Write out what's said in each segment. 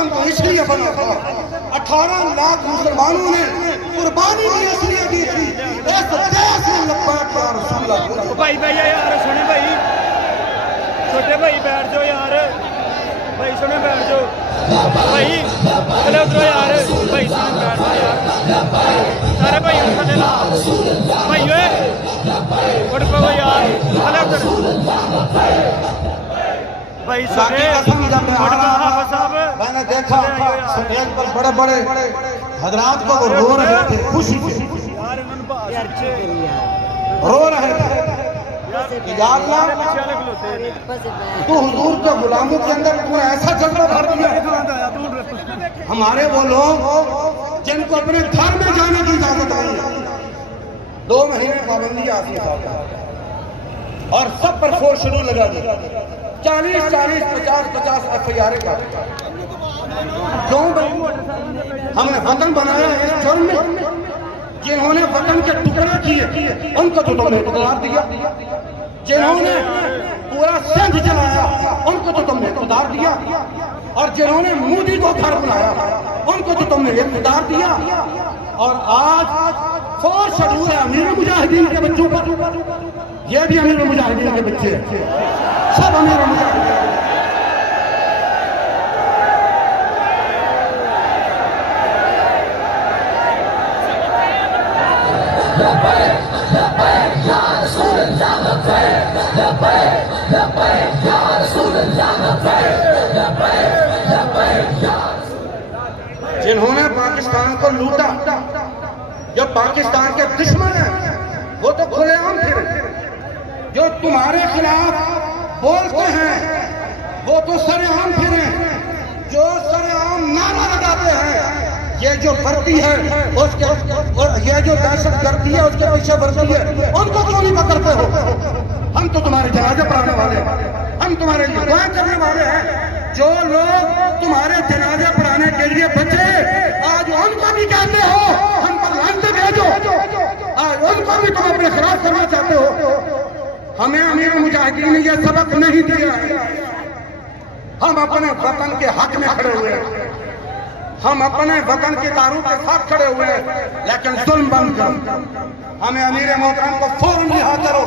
पाकिस्तान को इसलिए बना था, 18 लाख मुसलमानों ने कुर्बानी भी इसलिए दी थी इस देश में लब्बैक या रसूल अल्लाह। भाई यार सुने भाई, छोटे भाई बैठ जाओ यार, भाई सुने बैठ जाओ भाई, चले उधरो यार भाई, सुने बैठ जाओ यार सारे भाई उठ ला भाई, उठ पो यार, चले उधर भाई सुने। मैंने देखा स्टेज पर बड़े बड़े हजरात को रो रहे थे, खुशी से रो रहे थे कि या अल्लाह तू हुजूर के गुलामों के अंदर तूने ऐसा जज्बा भर दिया। हमारे वो लोग जिनको अपने घर में जाने की इजाजत नहीं है, 2 महीने पाबंदी आती है और सब पर फोर्स शेड्यूल लगा दिया, 40 50 FIR का। क्यों हमने वतन बनाया इस जुर्म में? जिन्होंने वतन के टुकड़े किए उनको तो तुमने इक़्तिदार दिया, जिन्होंने पूरा सिंध जलाया उनको तो तुमने इक़्तिदार दिया, और जिन्होंने मोदी को घर बनाया उनको तो तुमने इक़्तिदार दिया। और आज फोर्स शेड्यूल है अमीर मुजाहिदीन के बच्चों पर, ये भी अमीर मुजाहिदीन के बच्चे हैं, सब अमीर मुजाहिदीन। जिन्होंने पाकिस्तान को लूटा, जो पाकिस्तान के दुश्मन हैं वो तो खुलेआम फिरे, जो तुम्हारे खिलाफ बोलते हैं वो तो सरेआम फिरे, जो सरेआम नारा लगाते हैं ये जो भर्ती है उसके, और ये जो दहशत गर्दी है उसके पीछे भर्ती है, उनको क्यों नहीं पकड़ते हो? हम तो तुम्हारे जनाजे पढ़ाने वाले हैं, हम तुम्हारे लिए दुआ करने वाले हैं। जो लोग तुम्हारे जनाजे पढ़ाने के लिए बचे आज उनको भी कहते हो हम पर लानतें भेजो, आज उनको भी तुम अपने खिलाफ करना चाहते हो। हमें अमीर मुजाहिदीन ने यह सबक नहीं दिया है। हम अपने वतन के हक में खड़े हुए हैं, हम अपने वतन के तारों के साथ खड़े हुए हैं, लेकिन जुल्म बंद करो। हमें अमीर मोहतरम को फौरन रिहा करो।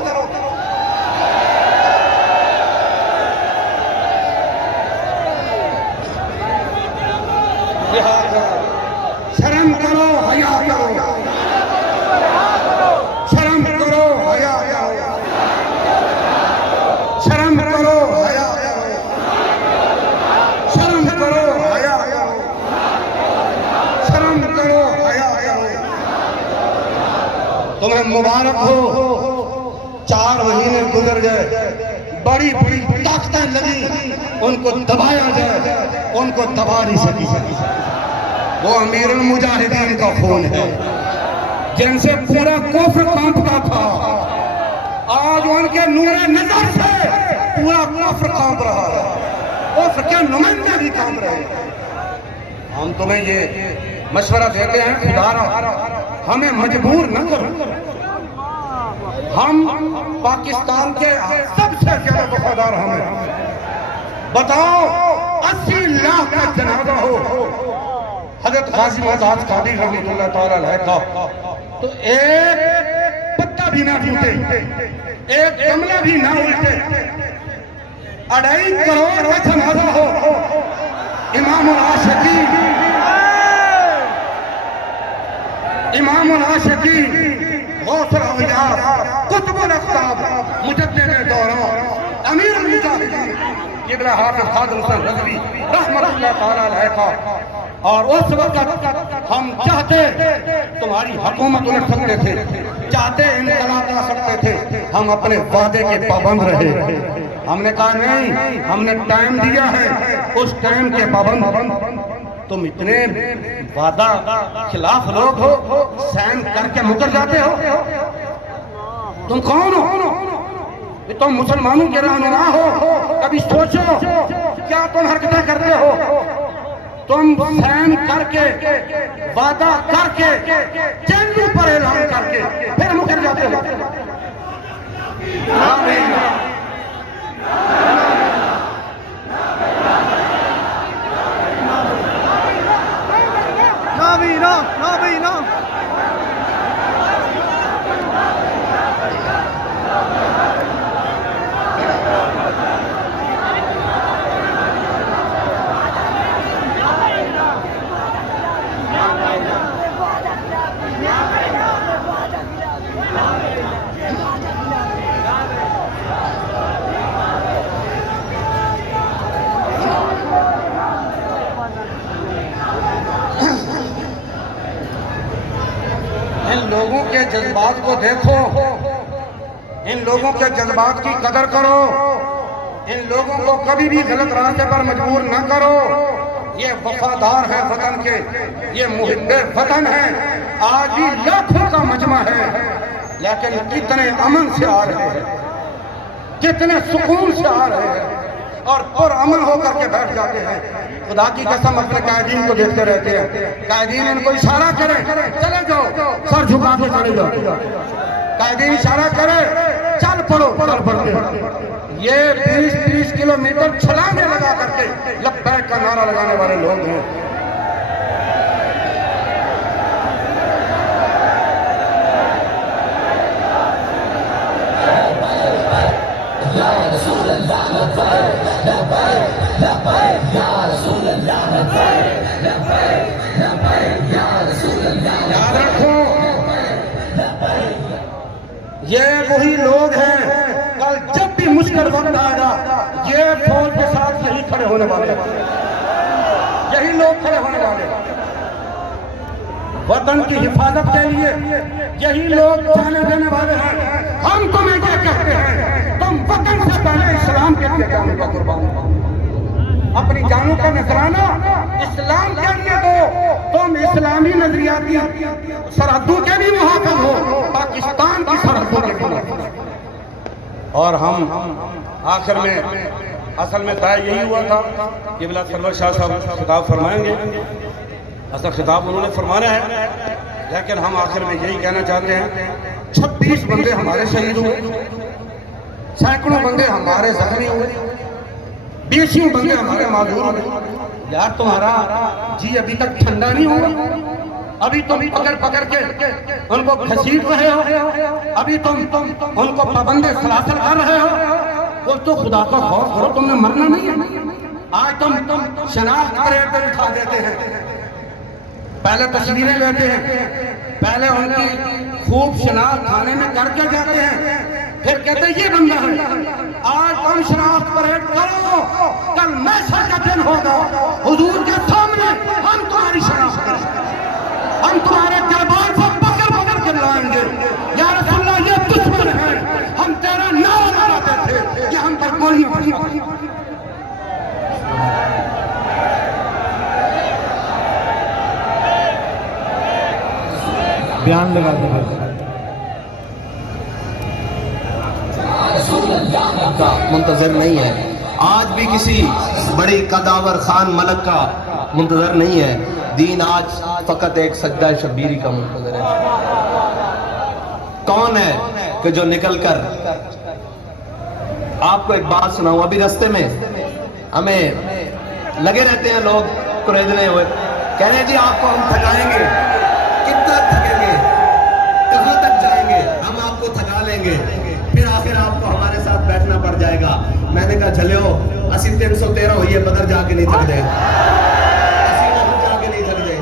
शर्म करो, हया करो, शर्म करो, हया करो, शर्म करो, हया करो, शर्म करो, हया करो, शर्म करो, हया करो। तुम्हें मुबारक हो, 4 महीने गुजर गए, बड़ी बड़ी ताकतें लगी, उनको दबाया जाए, उनको दबा नहीं सकी। वो अमीरुल मुजाहिदीन का खून है जिनसे पूरा कुफ्र कांपता था, आज उनके नूरे नजर से पूरा कुफ्र कांप रहा है, कुफ्र के नुमाइंदे भी कांप रहे हैं। हम तुम्हें ये मशवरा देते हैं, खुदा हमें मजबूर न करो। हम पाकिस्तान के सबसे ज्यादा वफादार हमें बताओ, 80 लाख का जनाजा हो हजरत गाजी मोहम्मद कादी रहमतुल्लाह तआला अलैह का, तो एक पत्ता भी ना टूटे, एक गमला भी ना उल्टे, 2.5 करोड़ का जनाजा हो। इमामुल आशिकीन, इमामुल आशिकीन, गौसुल औलिया, कुतुबुल अक़ताब, मुजद्दिद दौरान, अमीरुल मुजाहिदीन किबला हाफिज़ क़ादिर हुसैन नदवी रहमतुल्लाह तआला अलैह का। और उस वक्त हम चाहते तुम्हारी हुकूमत उलट सकते थे, चाहते इनकलाब ला सकते थे, हम अपने वादे के पाबंद रहे। हमने कहा नहीं, हमने टाइम दिया है, उस टाइम के पाबंद। तुम इतने वादा खिलाफ लोग हो, साइन करके मुकर जाते हो। तुम कौन हो? तुम मुसलमानों के रहनुमा हो, कभी सोचो क्या तुम हरकतें करते हो? तुम साइन करके वादा करके चैनल पर ऐलान करके फिर मुकर जाते हो। लोगों के जज्बात को देखो, इन लोगों के जज्बात की कदर करो, इन लोगों को कभी भी गलत रास्ते पर मजबूर न करो। ये वफादार हैं वतन के, ये मुहिब्बे वतन हैं। आज भी लाखों का मजमा है, लेकिन कितने अमन से आ रहे हैं, कितने सुकून से आ रहे हैं और पुरअमन होकर के बैठ जाते हैं। खुदा की कसम अपने कायदीन को देखते रहते हैं। कायदीन इनको इशारा करे, चले जाओ, सर झुका के चले जाओ। कायदीन इशारा करे, चल पड़ो, चल पड़ते। ये 20-30 किलोमीटर छलांगे लगा करके लब्बैक का नारा लगाने वाले लोग हैं। याद रखो, ये वही लोग हैं, कल जब भी मुश्किल वक्त आएगा ये फौज के साथ यही खड़े होने वाले, यही लोग खड़े होने वाले। वतन की हिफाजत के लिए यही लोग जाने देने वाले हैं। हम तुम्हें क्या कहते हैं, तुम वतन से पहले इस्लाम के लिए जानों का कुर्बान हो, अपनी जानों का नजराना इस्लाम के लिए दो। तुम इस्लामी नजरियाती सरहदों के भी मुहाफिज हो, पाकिस्तान की सरहदों के भी मुहाफिज। और हम आखिर में असल में तय यही हुआ था कि बिला सरवर शाह साहब खिताब फरमाएंगे। असल खिताब उन्होंने फरमाना है, लेकिन हम आखिर में यही कहना चाहते हैं 26 बंदे हमारे शहीद हुए, सैकड़ों बंदे हमारे जख्मी हुए, 20 बंदे हमारे माजूर हुए। यार तुम्हारा जी अभी तक ठंडा नहीं हुआ, अभी तुम पकड़ पकड़ के उनको घसीट रहे हो, अभी तुम उनको पाबंदे सलासल कर रहे हो। वो तो खुदा का खौफ करो, तुमने मरना नहीं है। आज तुम शनाख्त परेड पर उठा देते हैं, पहले तस्वीरें लेते हैं, पहले उनकी खूब शनाख्त थाने में करके जाते हैं, फिर कहते हैं ये बंदा है। आज तुम शनाख्त परेड करो, कल महशर का दिन होगा, हुजूर के सामने हम तुम्हारी शनाख्त करेंगे, हम तुम्हारे दरबार को पकड़ पकड़ के लाएंगे। या रसूलल्लाह, ये दुश्मन है, हम तेरा नाम लगाते थे कि हम पर गोलियां चलाएंगे। बयान लगा देंगे का मुंतजर नहीं है, आज भी किसी बड़ी कदावर खान मलक का मुंतजर नहीं है। दीन आज फकत एक सज्जा शब्बीरी का मुंतजर है। कौन है कि जो निकल कर, आपको एक बात सुनाऊं, अभी रास्ते में हमें लगे रहते हैं लोग कुरेदने हुए, कह रहे हैं जी आपको हम थकाएंगे। कितना थकेंगे, कहां तक जाएंगे, हम आपको थका लेंगे, फिर आखिर आपको हमारे साथ बैठना पड़ जाएगा। मैंने कहा चलो, असी 313 हुई है, बदर जाके नहीं थकते, असी नहर जाके नहीं थकते,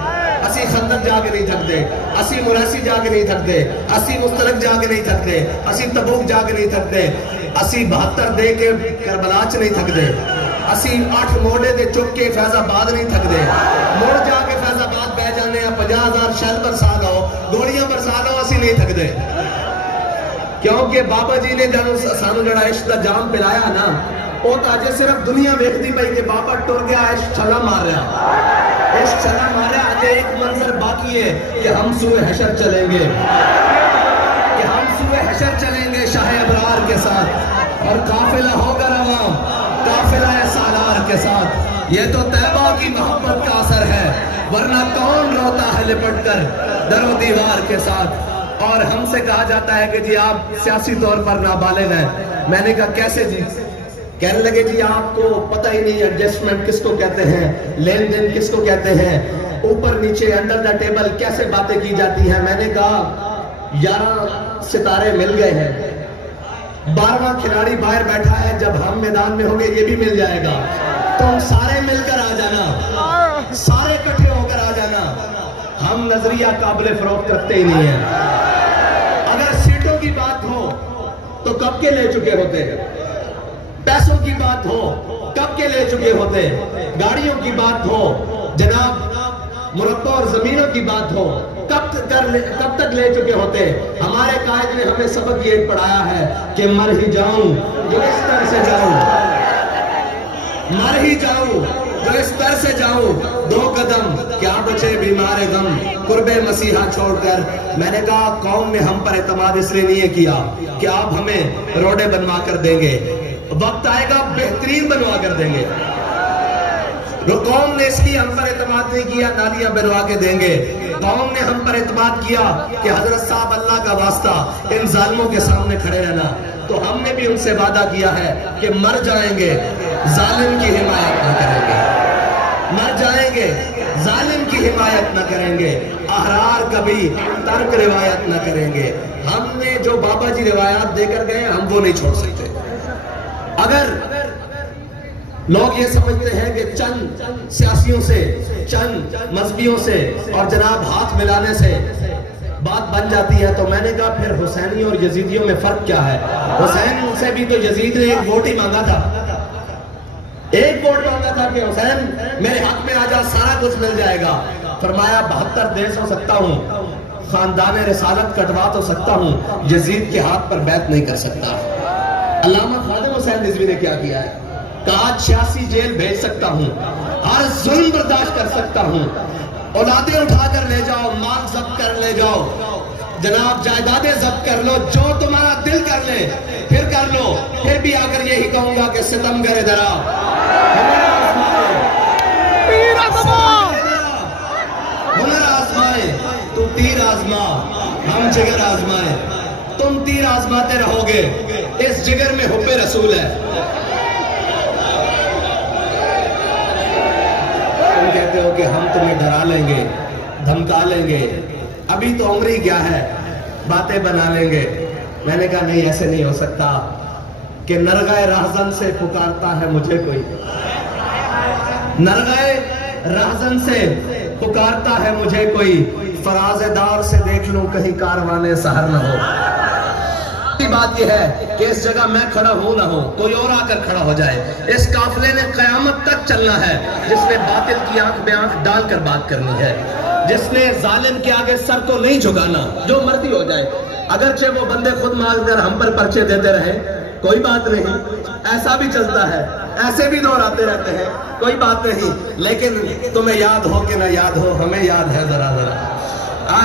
असी खंदक जाके नहीं थकते, असी मुरासी जाके नहीं थकते, असी मुस्तलक जाके नहीं थकते, असी तबूक जाके नहीं थकते, असी 72 दे के करबला च नहीं थकते, असी 8 मोड़े दे चुक के फैजाबाद नहीं थकते, मुड़ जाके फैजाबाद बह जाने 50,000 शहर बरसा लो, गोलियां बरसा लो, असी नहीं थकते। क्योंकि बाबा जी ने जब सानू जड़ा इश्क दा जाम पिलाया ना, वो तो अजे सिर्फ दुनिया देखती पई कि बाबा टुर गया, इश्क छला मार रहा, इश्क छला मार रहा। अजे एक मंजर बाकी है कि हम सुए हशर चलेंगे, कि हम सुए हशर चलेंगे शाह अबरार के साथ, और काफिला होगा रवा, काफिला सालार के साथ। ये तो तैबा की मोहब्बत का असर है, वरना कौन रोता है लिपट कर दरो दीवार के साथ। और हमसे कहा जाता है कि जी आप सियासी तौर पर नाबालिग हैं। मैंने कहा कैसे जी? कहने लगे जी आपको पता ही नहीं एडजस्टमेंट किसको कहते हैं, लेन देन किसको कहते हैं, ऊपर नीचे अंडर द टेबल कैसे बातें की जाती हैं। मैंने कहा 11 सितारे मिल गए हैं, 12वां खिलाड़ी बाहर बैठा है, जब हम मैदान में होंगे ये भी मिल जाएगा। तुम सारे मिलकर आ जाना, सारे इकट्ठे होकर आ जाना। हम नजरिया काबिल फरोख्त रखते ही नहीं है। अगर सीटों की बात हो तो कब के ले चुके होते, पैसों की बात हो कब के ले चुके होते, गाड़ियों की बात हो जनाब, मुरब्बा और जमीनों की बात हो कब तक ले चुके होते। हमारे कायद ने हमें सबक ये पढ़ाया है कि मर ही जाऊं जो इस तरह से जाऊं, मर ही जाऊं जो इस तरह से जाऊं, 2 कदम क्या बचे बीमार गम, कुर्बे मसीहा छोड़कर। मैंने कहा कौम ने हम पर एतमाद इसलिए नहीं किया कि आप हमें रोडे बनवा कर देंगे, वक्त आएगा बेहतरीन बनवा कर देंगे। कौम ने इसलिए हम पर एतमाद नहीं किया नालियां बनवा के देंगे। कौम ने हम पर एतमाद किया कि हजरत साहब अल्लाह का वास्ता इन जालिमों के सामने खड़े रहना, तो हमने भी उनसे वादा किया है कि मर जाएंगे जालिम की हिमायत न करेंगे, मर जाएंगे जालिम की हिमायत न करेंगे, अहरार कभी तर्क रिवायत न करेंगे। हमने जो बाबा जी रिवायात देकर गए हम वो नहीं छोड़ सकते। अगर लोग ये समझते हैं कि चंद सियासियों से, चंद मजहबियों से और जनाब हाथ मिलाने से बात बन जाती है, तो मैंने कहा फिर हुसैनी और यजीदियों में फर्क क्या है। हुसैन से भी तो यजीद ने एक वोट ही मांगा था, एक वोट मांगा था कि हुसैन मेरे हक में आ जा, सारा कुछ मिल जाएगा। फरमाया 72 देश हो सकता हूँ, खानदान रिसालत कटवा तो सकता हूँ, यजीद के हाथ पर बैत नहीं कर सकता। अल्लामा खादिम हुसैन रिजवी ने क्या किया है, कहा 86 जेल भेज सकता हूँ, हर जुल्म बर्दाश्त कर सकता हूँ, औलादे उठाकर ले जाओ, माल जब्त कर ले जाओ, जनाब जायदादें जब्त कर लो, जो तुम्हारा दिल कर ले फिर कर लो, फिर भी आकर यही कहूंगा कि सितम करे दरा हुनर आजमाए, तू तीर आजमा हम जिगर आजमाए। तुम तीर आजमाते रहोगे, इस जिगर में हुब्बे रसूल है। तुम कहते हो कि हम तुम्हें डरा लेंगे, धमका लेंगे, अभी तो उम्र ही क्या है, बातें बना लेंगे। मैंने कहा नहीं, ऐसे नहीं हो सकता कि नरगाए राहजन से पुकारता है मुझे कोई, नरगाए राहजन से पुकारता है मुझे कोई, फराज़ेदार से देख लूं कहीं कारवाने सहर न हो। बात यह है कि इस जगह मैं खड़ा हूं ना हो, कोई और आकर खड़ा हो जाए। इस काफिले ने कयामत तक चलना है, जिसने बातिल की आंख में आंख डालकर बात करनी है, जिसने जालिम के आगे सर को नहीं झुकाना, जो मर्जी हो जाए। अगरचे वो बंदे खुद मांगकर हम पर पर्चे देते रहे, कोई बात नहीं, ऐसा भी चलता है, ऐसे भी दौर आते रहते हैं, कोई बात नहीं। लेकिन तुम्हें याद हो कि ना याद हो, हमें याद है जरा जरा।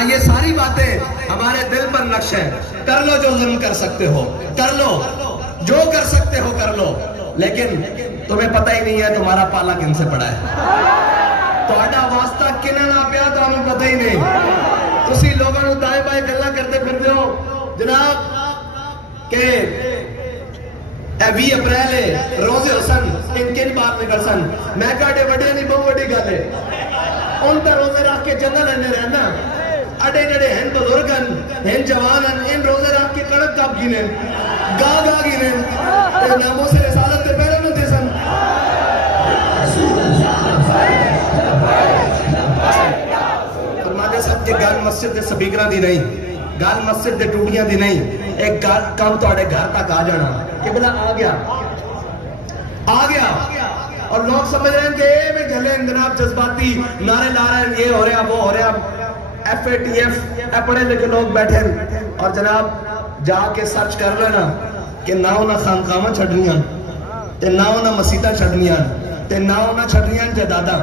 ये सारी बातें हमारे दिल पर नक्श है। कर लो जो जुल्म कर सकते हो, कर लो जो कर सकते हो, कर लो, लेकिन तुम्हें पता ही नहीं है तुम्हारा पाला किन से पड़ा है, तुम्हारा वास्ता किन्ना ना पिया तुम्हें पता ही नहीं। तुसी लोगों को दाएं बाएं गल्ला करते फिरते हो जनाब के 20 अप्रैल है रोजे हुसन इनके बात निकल सन, मैं काटे बड़े नहीं बहुत बड़ी गल है। उन तर रोजे रख के जंगल रहने रहना, अडे जड़े हैं बुजुर्ग हैं जवान हैं, इन रोजे रख के कड़क कब गिने गा गिने ते नामों से रिसालत ते पहले न देसन। फरमाते सब के गल मस्जिद दे स्पीकरां दी नहीं, गल मस्जिद दे टूटियां दी नहीं, एक गल कम तुहाडे घर तक आ जाना कि बोला आ गया और लोग समझ रहे हैं कि ये गले जनाब जज्बाती नारे ला रहे हैं, ये हो रहा वो हो रहा, FATF पढ़े लिखे लोग बैठे और जनाब जाके सर्च कर लेना कि ना उन्हें खानकावां छड्डनियां ते ना उन्हें मसीतां छड्डनियां ते ना उन्हें छड्डनियां जायदादां।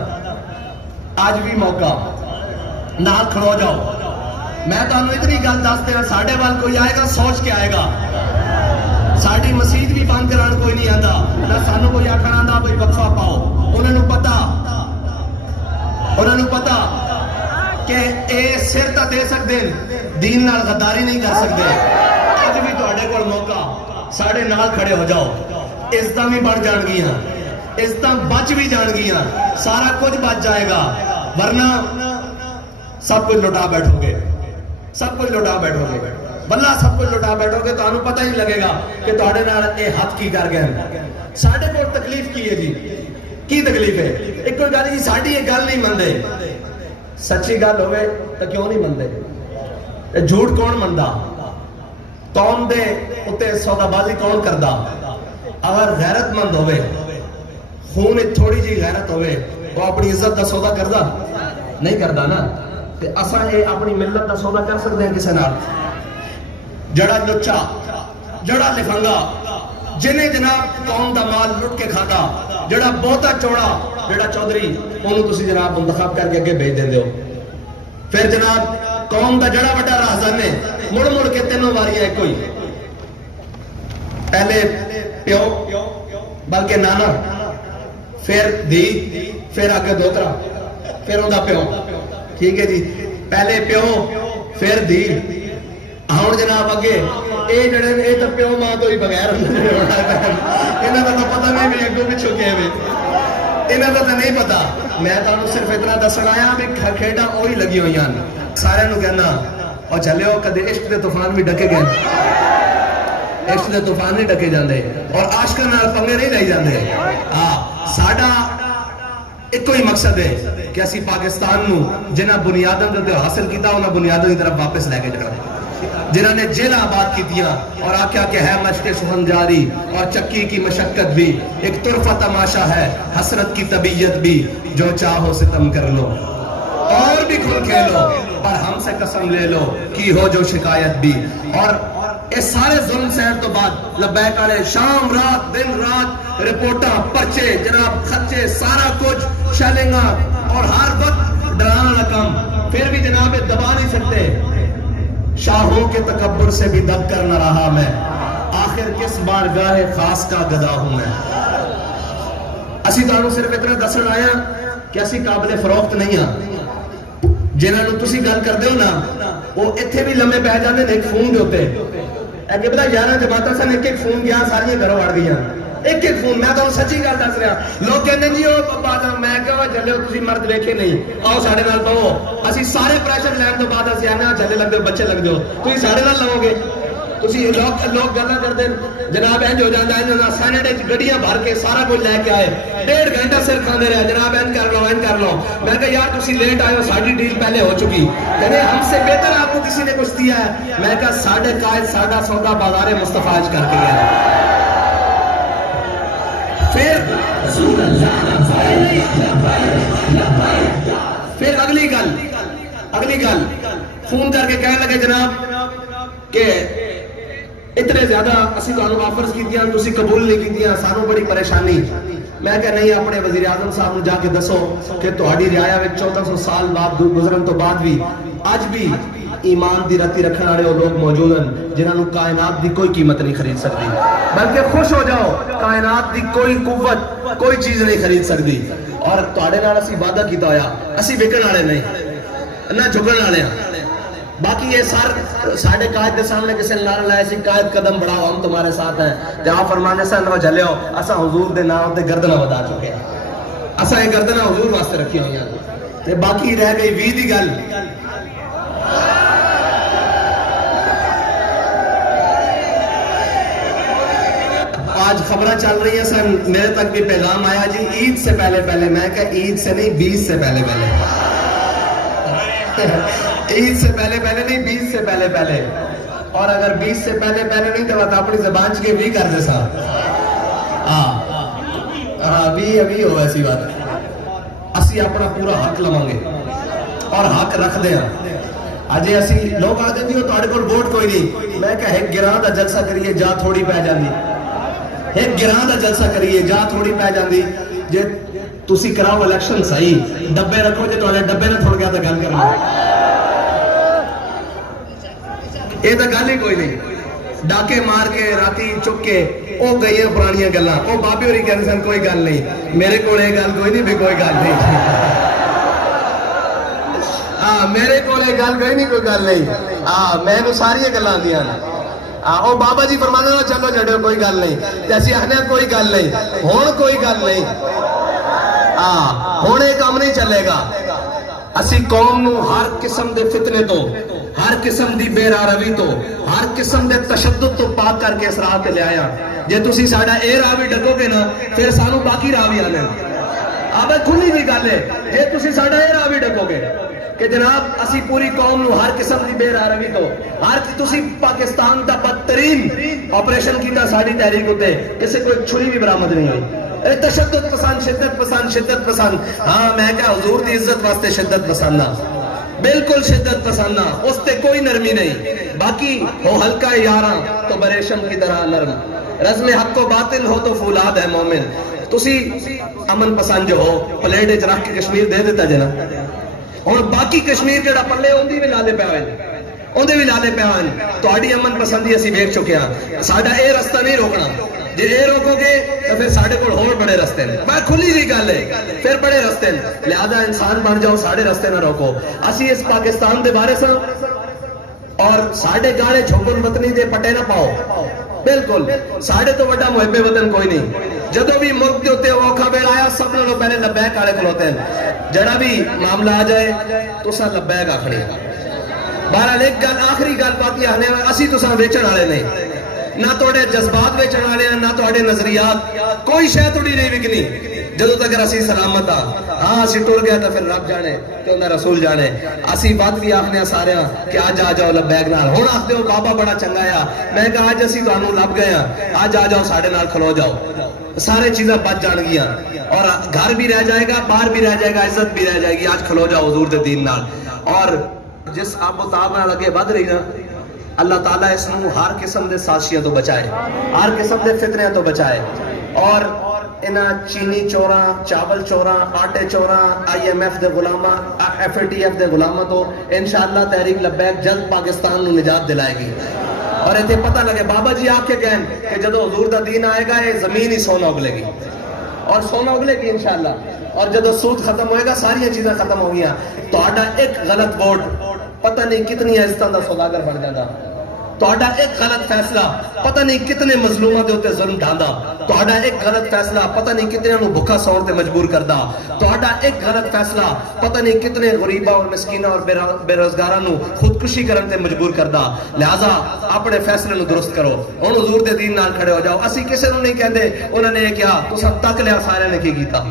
आज भी मौका नाल खड़ो जाओ। मैं तुहानू इतनी गल दस दिया, साडे वाल कोई आएगा सोच के आएगा, साडी मसीत भी बंद कराने कोई नहीं आता, ना सानू कोई आखण आंदा भाई वक्फा पाओ। उन्होंने पता कि ए सिर तो दे सकते दीन नाल गद्दारी नहीं कर सकते। अज भी तुहाडे कोल मौका, साडे नाल खड़े हो जाओ, इज्जतां भी बढ़ जाणगियां, इज्जतां बच भी जाणगियां, सारा कुछ बच जाएगा, वरना सब कुछ लुटा बैठोगे, सब कुछ लुटा बैठोगे, बल्ला सब कुछ लुटा बैठोगे, तो पता ही लगेगा कि तुहाडे नाल ए हथ की कर गए। साडे कोल तकलीफ की है जी, की तकलीफ है? एक कोई गल जी साडी ये गल नहीं मनदे, सच्ची गल होवे तो क्यों नहीं मनदे? झूठ कौन मनदा? कौम दे उत्ते सौदाबाजी कौन करदा? अगर गैरतमंद होवे, खून थोड़ी जी गैरत होवे, वो अपनी इज्जत का सौदा करदा नहीं करदा ना। ਤੇ ਅਸਾਂ ਇਹ ਆਪਣੀ ਮਿਲਤ ਦਾ ਸੌਦਾ ਕਰ ਸਕਦੇ ਹਾਂ ਕਿਸੇ ਨਾਲ? ਜਿਹੜਾ ਲੁੱਚਾ, ਜਿਹੜਾ ਲਿਫੰਗਾ, ਜਿਹਨੇ ਜਨਾਬ ਕੌਮ ਦਾ ਮਾਲ ਲੁੱਟ ਕੇ ਖਾਦਾ, ਜਿਹੜਾ ਬਹੁਤਾ ਚੌੜਾ, ਜਿਹੜਾ ਚੌਧਰੀ, ਉਹਨੂੰ ਤੁਸੀਂ ਜਨਾਬ ਮੁੰਤਖਬ ਕਰਕੇ ਅੱਗੇ ਭੇਜ ਦਿੰਦੇ ਹੋ। ਫਿਰ ਜਨਾਬ ਕੌਮ ਦਾ ਜਿਹੜਾ ਵੱਡਾ ਰਾਹਜ਼ਾਨ ਨੇ ਮੁੜ ਮੁੜ ਕੇ ਤਿੰਨੋਂ ਵਾਰੀਆਂ ਇੱਕੋ ਹੀ, ਪਹਿਲੇ ਪਿਓ, ਬਲਕਿ ਨਾਨਾ, फिर धी, फिर आगे दोतरा, फिर उनका प्यो। ठीक है जी, पहले प्यो फिर धी, हुण जनाब अगे ये जड़े ये तो प्यो मां तो ही बगैर इन्हां दा तो पता नहीं भी अगों पिछों किवें, इन्हां दा तो नहीं पता। मैं तुहानूं सिर्फ इतना दसण आया भी खेडां ओही लगी होईयां ने। सारिआं नूं कहना और चलियो कदे इश्क दे तूफान भी डके गए, इश्क दे तूफान नहीं डके जाते और आशकां नाल पंगे नहीं लाई जाते। हाँ, साडा इको ही मकसद है कि असी पाकिस्तान नूं जिन्हां बुनियादां दे उत्ते हासिल कीता उन्हां बुनियादां की तरफ वापस लैके जाना। जिन्हां ने जेलां आबाद कीतियां और आख्या कि है मशक़े सुखन जारी और चक्की की मशक्कत भी एक तुरफा तमाशा है, हसरत की तबीयत भी, जो चाहो सितम कर लो और भी खुल खेलो, पर हमसे कसम ले लो की हो जो शिकायत भी। और इस सारे जुल्म सहन तो बाद लब्बैक वाले शाम रात दिन रात रिपोर्टा, पर्चे, जनाब खर्चे, सारा कुछ शैलिंगा और हर वक्त डराना वाला काम, फिर भी जनाब दबा नहीं सकते। शाहों के तकब्बुर से भी दब कर न रहा मैं, आखिर किस बारगाह खास का गदा हूं मैं। असी तुहानूं सिर्फ इतना दसण आया कि असी काबिल फरोख्त नहीं हां। जिन्हां नूं तुसीं गल करदे हो ना, वो इत्थे भी लम्मे पै जांदे ने एक फोन दे उत्ते। अगे पता 11 जमातां सन, एक एक फोन गया, सारियां घरों वड़ गईयां, एक एक फोन। मैं तो सच्ची गल दस रहा, लोग कहते जी ओ बाबा, मैं कहा चलो तुसीं मर्द वेखे नहीं, आओ साडे नाल बहो। असीं सारे प्रेशर लैण तो बाद असीं आने चले लगदे हो, बच्चे लगदे हो, तुसीं साडे नाल लवोगे। तुसीं लोग गल्लां करदे जनाब इंज हो जांदा, इंज होंदा, सैनेट च गड्डियां भर के सारा कुछ लैके आए, 1.5 घंटा सिर खांदे रहे, जनाब इंज कर लो इंज कर लो। मैं कहा यार तुसीं लेट आए हो, साडी डील पहले हो चुकी, कहते हमसे बेहतर आपको किसी ने कुछ दिया है। मैं कहा साडे कायद साडा सौदा बाजारे मुस्तफा ज करके गया। फिर अगली गल फोन करके कहने लगे जनाब के इतने ज्यादा असी तुहानूं ऑफर्स कीतियां, तुसीं कबूल नहीं कीतियां, सानूं बड़ी परेशानी। मैं कहा नहीं, अपने वजीर आजम साहब नूं जाके दसो कि तुहाडी रियाया विच 1400 साल बाद गुजरन तो बाद भी अज भी ईमान दी रत्ती रखने वाले वो लोग मौजूद हैं जिन्हां नूं कायनात दी कोई कीमत नहीं खरीद सकती। बल्कि खुश हो जाओ, कायनात दी कोई कुव्वत, कोई चीज नहीं खरीद सकती। और तुहाडे नाल असीं वादा कीता होया, असीं विकण वाले नहीं ना झुकण वाले हां। बाकी ये साढ़े कायद के सामने किसी ने नारा लाया सी, कायद कदम बढ़ाओ हम तुम्हारे साथ हैं। जहाँ फरमाने सन वो चले हो, असा हुजूर दे नाम ते गर्दना बता चुके हैं, असा ये गर्दना हुजूर वास्ते रखी हुई हैं। बाकी रह गई 20 दी गल। आज खबरें चल रही हैं सन, मेरे तक भी पैगाम आया जी ईद से पहले पहले। मैं क्या ईद से नहीं, 20 से पहले पहले ईद से पहले पहले नहीं, 20 से पहले पहले। और अगर 20 से पहले पहले नहीं तो बात अपनी जबान के भी कर दे साहब। अभी हो ऐसी बात। असी अपना पूरा हक लवांगे और हक रखते हैं। अजे असी लोग आते जी तुहाडे कोल वोट कोई नहीं, मैं कहा एक गिरां दा जलसा करिए जा थोड़ी पै जांदी, एक गिरां दा जलसा करिए जा थोड़ी पै जांदी। जे तुसी कराओ इलेक्शन सही, डब्बे रखो, जे तुहाडे डब्बे ने थोड़ गया तो गल करो, ये तो गल ही कोई नहीं। डाके मार के राती चुक के ओ गई पुरानियां गल्लां, ओ बाबे होरी कहंदे सन कोई गल नहीं, मेरे कोल ये गल कोई नहीं भी कोई गल नहीं। मेरे कोल ये गल कोई नहीं, कोई गल नहीं। मैनू सारियां गल्लां आंदियां ने। ओ बाबा जी फरमांदे ने चलो छड्डो कोई गल नहीं, ते असीं आखने कोई गल नहीं, हुण कोई गल नहीं। हुण ये काम नहीं चलेगा। असी कौम नूं हर किस्म दे फितने तो, हर किस्म दी बेरारवी तो, हर किस्म दे तशद्दुद तो पाक करके इस राह ते ले आया। जे तुसी साडा ए राह भी डकोगे ना, फिर सानू बाकी राह भी आने। अब खुली दी गल है, जे तुसी साडा ए राह भी डकोगे कि जनाब असी पूरी कौम नूं हर किस्म दी बेरारवी तो, हर तुसी पाकिस्तान दा बदतरीन ऑपरेशन कीता साडी तहरीक उत्ते, किसी कोई छुरी भी बरामद नहीं हुई। तशद्दुद पसंद, शिद्दत पसंद, शिद्दत पसंद। हाँ मैं क्या हुजूर दी इज्जत वास्ते शिद्दत पसंद ना, बिल्कुल शिद्दत पसंद ना, उससे कोई नरमी नहीं। बाकी हो हल्का यारा तो बरेशम की तरह नरम, रज़्म हक को बातिल हो तो फूलाद है मोमिन। तुसी अमन पसंद जो हो प्लेट च रख के कश्मीर दे देता जना, हुण बाकी कश्मीर जेड़ा पल्ले उंदी भी लाले पे होए, उंदे भी लाले पे होए। तुहाडी अमन पसंदी असीं वेख चुके हां, साडा ये रास्ता नहीं रोकना। जे ये रोकोगे तो फिर साढ़े को होर बड़े रस्ते हैं, मैं खुली जी गल है, फिर बड़े रस्ते हैं। लिहाजा इंसान बन जाओ, साढ़े रस्ते ना रोको। असी इस पाकिस्तान के बारे से और साढ़े गाले झोपन वतनी दे पटे ना पाओ, बिल्कुल साढ़े तो वड्डा मुहब्बे वतन कोई नहीं। जदों भी मुल्क के उत्ते औखा वेला आया, सब नालों पहले लब्बैक आले खलोते हैं। जड़ा भी मामला आ जाए तुसा लब्बैक आखनी। बहरहाल एक गल आखिरी गल बात आने, असी तुसा वेचण वाले नहीं, ना थोड़े जज्बात बेचने वाले हैं, ना थोड़े नजरियात, कोई शय थोड़ी नहीं विकनी जदों तक असी सलामत हाँ। असी टुर गया तो फिर रब जाने ते उन्दा रसूल जाने। असी बात भी आखने सारे कि अज आ जाओ लब्बैक नाल। हुण आखदे हो बाबा बड़ा चंगा आ, मैं कहा अज असी तुहानू लब गए हैं, अज आ जाओ साडे नाल खलो जाओ, सारे चीज़ां बच जाणगियां और घर भी रह जाएगा, बाहर भी रह जाएगा, इज्जत भी रह जाएगी। आज खलो जाओ हुजूर दे दीन नाल। और जिस आबोताब नाल अगे वध रही ना, अल्लाह ताला इसनू हर किस्म के साजिशियां तो बचाए, हर किस्म के फितरियां तो बचाए। और इन्हां चीनी चोरा, चावल चोरा, आटे चोरा, IMF दे गुलामा, FATF दे गुलामा तो इंशाअल्लाह तहरीक लब्बैक जल्द पाकिस्तान नू निजात दिलाएगी। और इत्थे पता लगे बाबा जी आके कहन कि जदों हुजूर दा दीन आएगा ये जमीन ही सोना उगलेगी, और सोना उगलेगी इंशाअल्लाह। और जदों सूद खत्म होएगा, सारी चीज़ां खत्म हो गई। तुहाडा एक गलत वोट पता नहीं कितनी इज्जतां दा सौदागर बन जाता, तुहाडा एक गलत फैसला पता नहीं कितने मजलूमां दे उत्ते जुल्म ढांदा, तुहाडा एक गलत फैसला पता नहीं कितने नू भुखा सौण ते मजबूर करदा, तुहाडा एक गलत फैसला पता नहीं कितने गरीबा और मिस्कीना और बेरोजगारां नू खुदकुशी करन ते मजबूर करदा। लिहाजा अपने फैसले नू दुरुस्त करो, हुण हुजूर दे दीन नाल खड़े हो जाओ। असी किसी नू नहीं कहंदे उन्होंने क्या तुसां तक लिया सारे ने की कीता,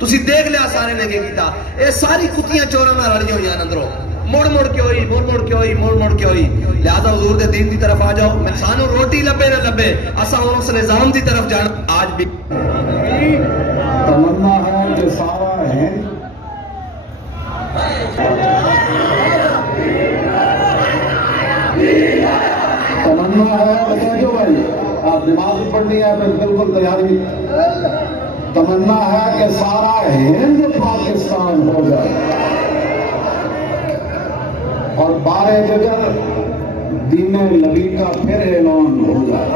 तुसी देख लिया सारे ने की कीता। ये सारी कुत्तियां चोरां नाल रली होईयां अंदरों, मुड़ मुड़ के होई, मुड़ मुड़ के होई, मुड़ मुड़ के होई। लिहाजा हुजूर दे दीन की तरफ आ जाओ। सानू रोटी लबे ना लबे, असा हुण उस निजाम की तरफ जान। आज भी तमन्ना है कि सारा है, तमन्ना है बताइए भाई, आप दिमाग पढ़नी है, मैं बिल्कुल तैयारी। तमन्ना है कि सारा हिंद पाकिस्तान हो जाए और 12 जगह दीने नबी का फिर ऐलान हो जाए।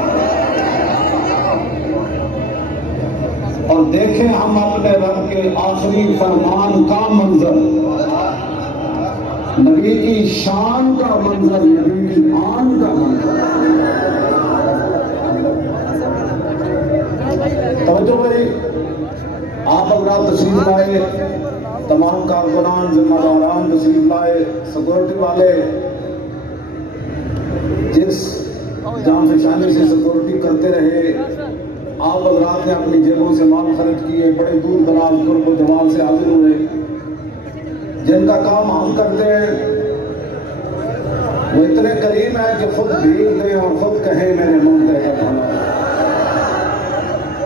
और देखें हम अपने रब के आखिरी फरमान का मंजर, नबी की शान का मंजर, नबी की आन का मंजर। तवज्जो भाई, आप अगर तशरीफ लाए, तमाम कारकुनान जिम्मेदारान तशरीफ लाए, सिक्योरिटी वाले जिस जान फिशानी से सिक्योरिटी करते रहे, आप हजरात ने अपनी जेबों से माल खर्च किए, बड़े दूर दराज कुर्ब जमाल से हाजिर हुए। जिनका काम हम करते हैं वो इतने करीम है कि खुद भीड़ दें और खुद कहें मेरे मुंह पे खाना।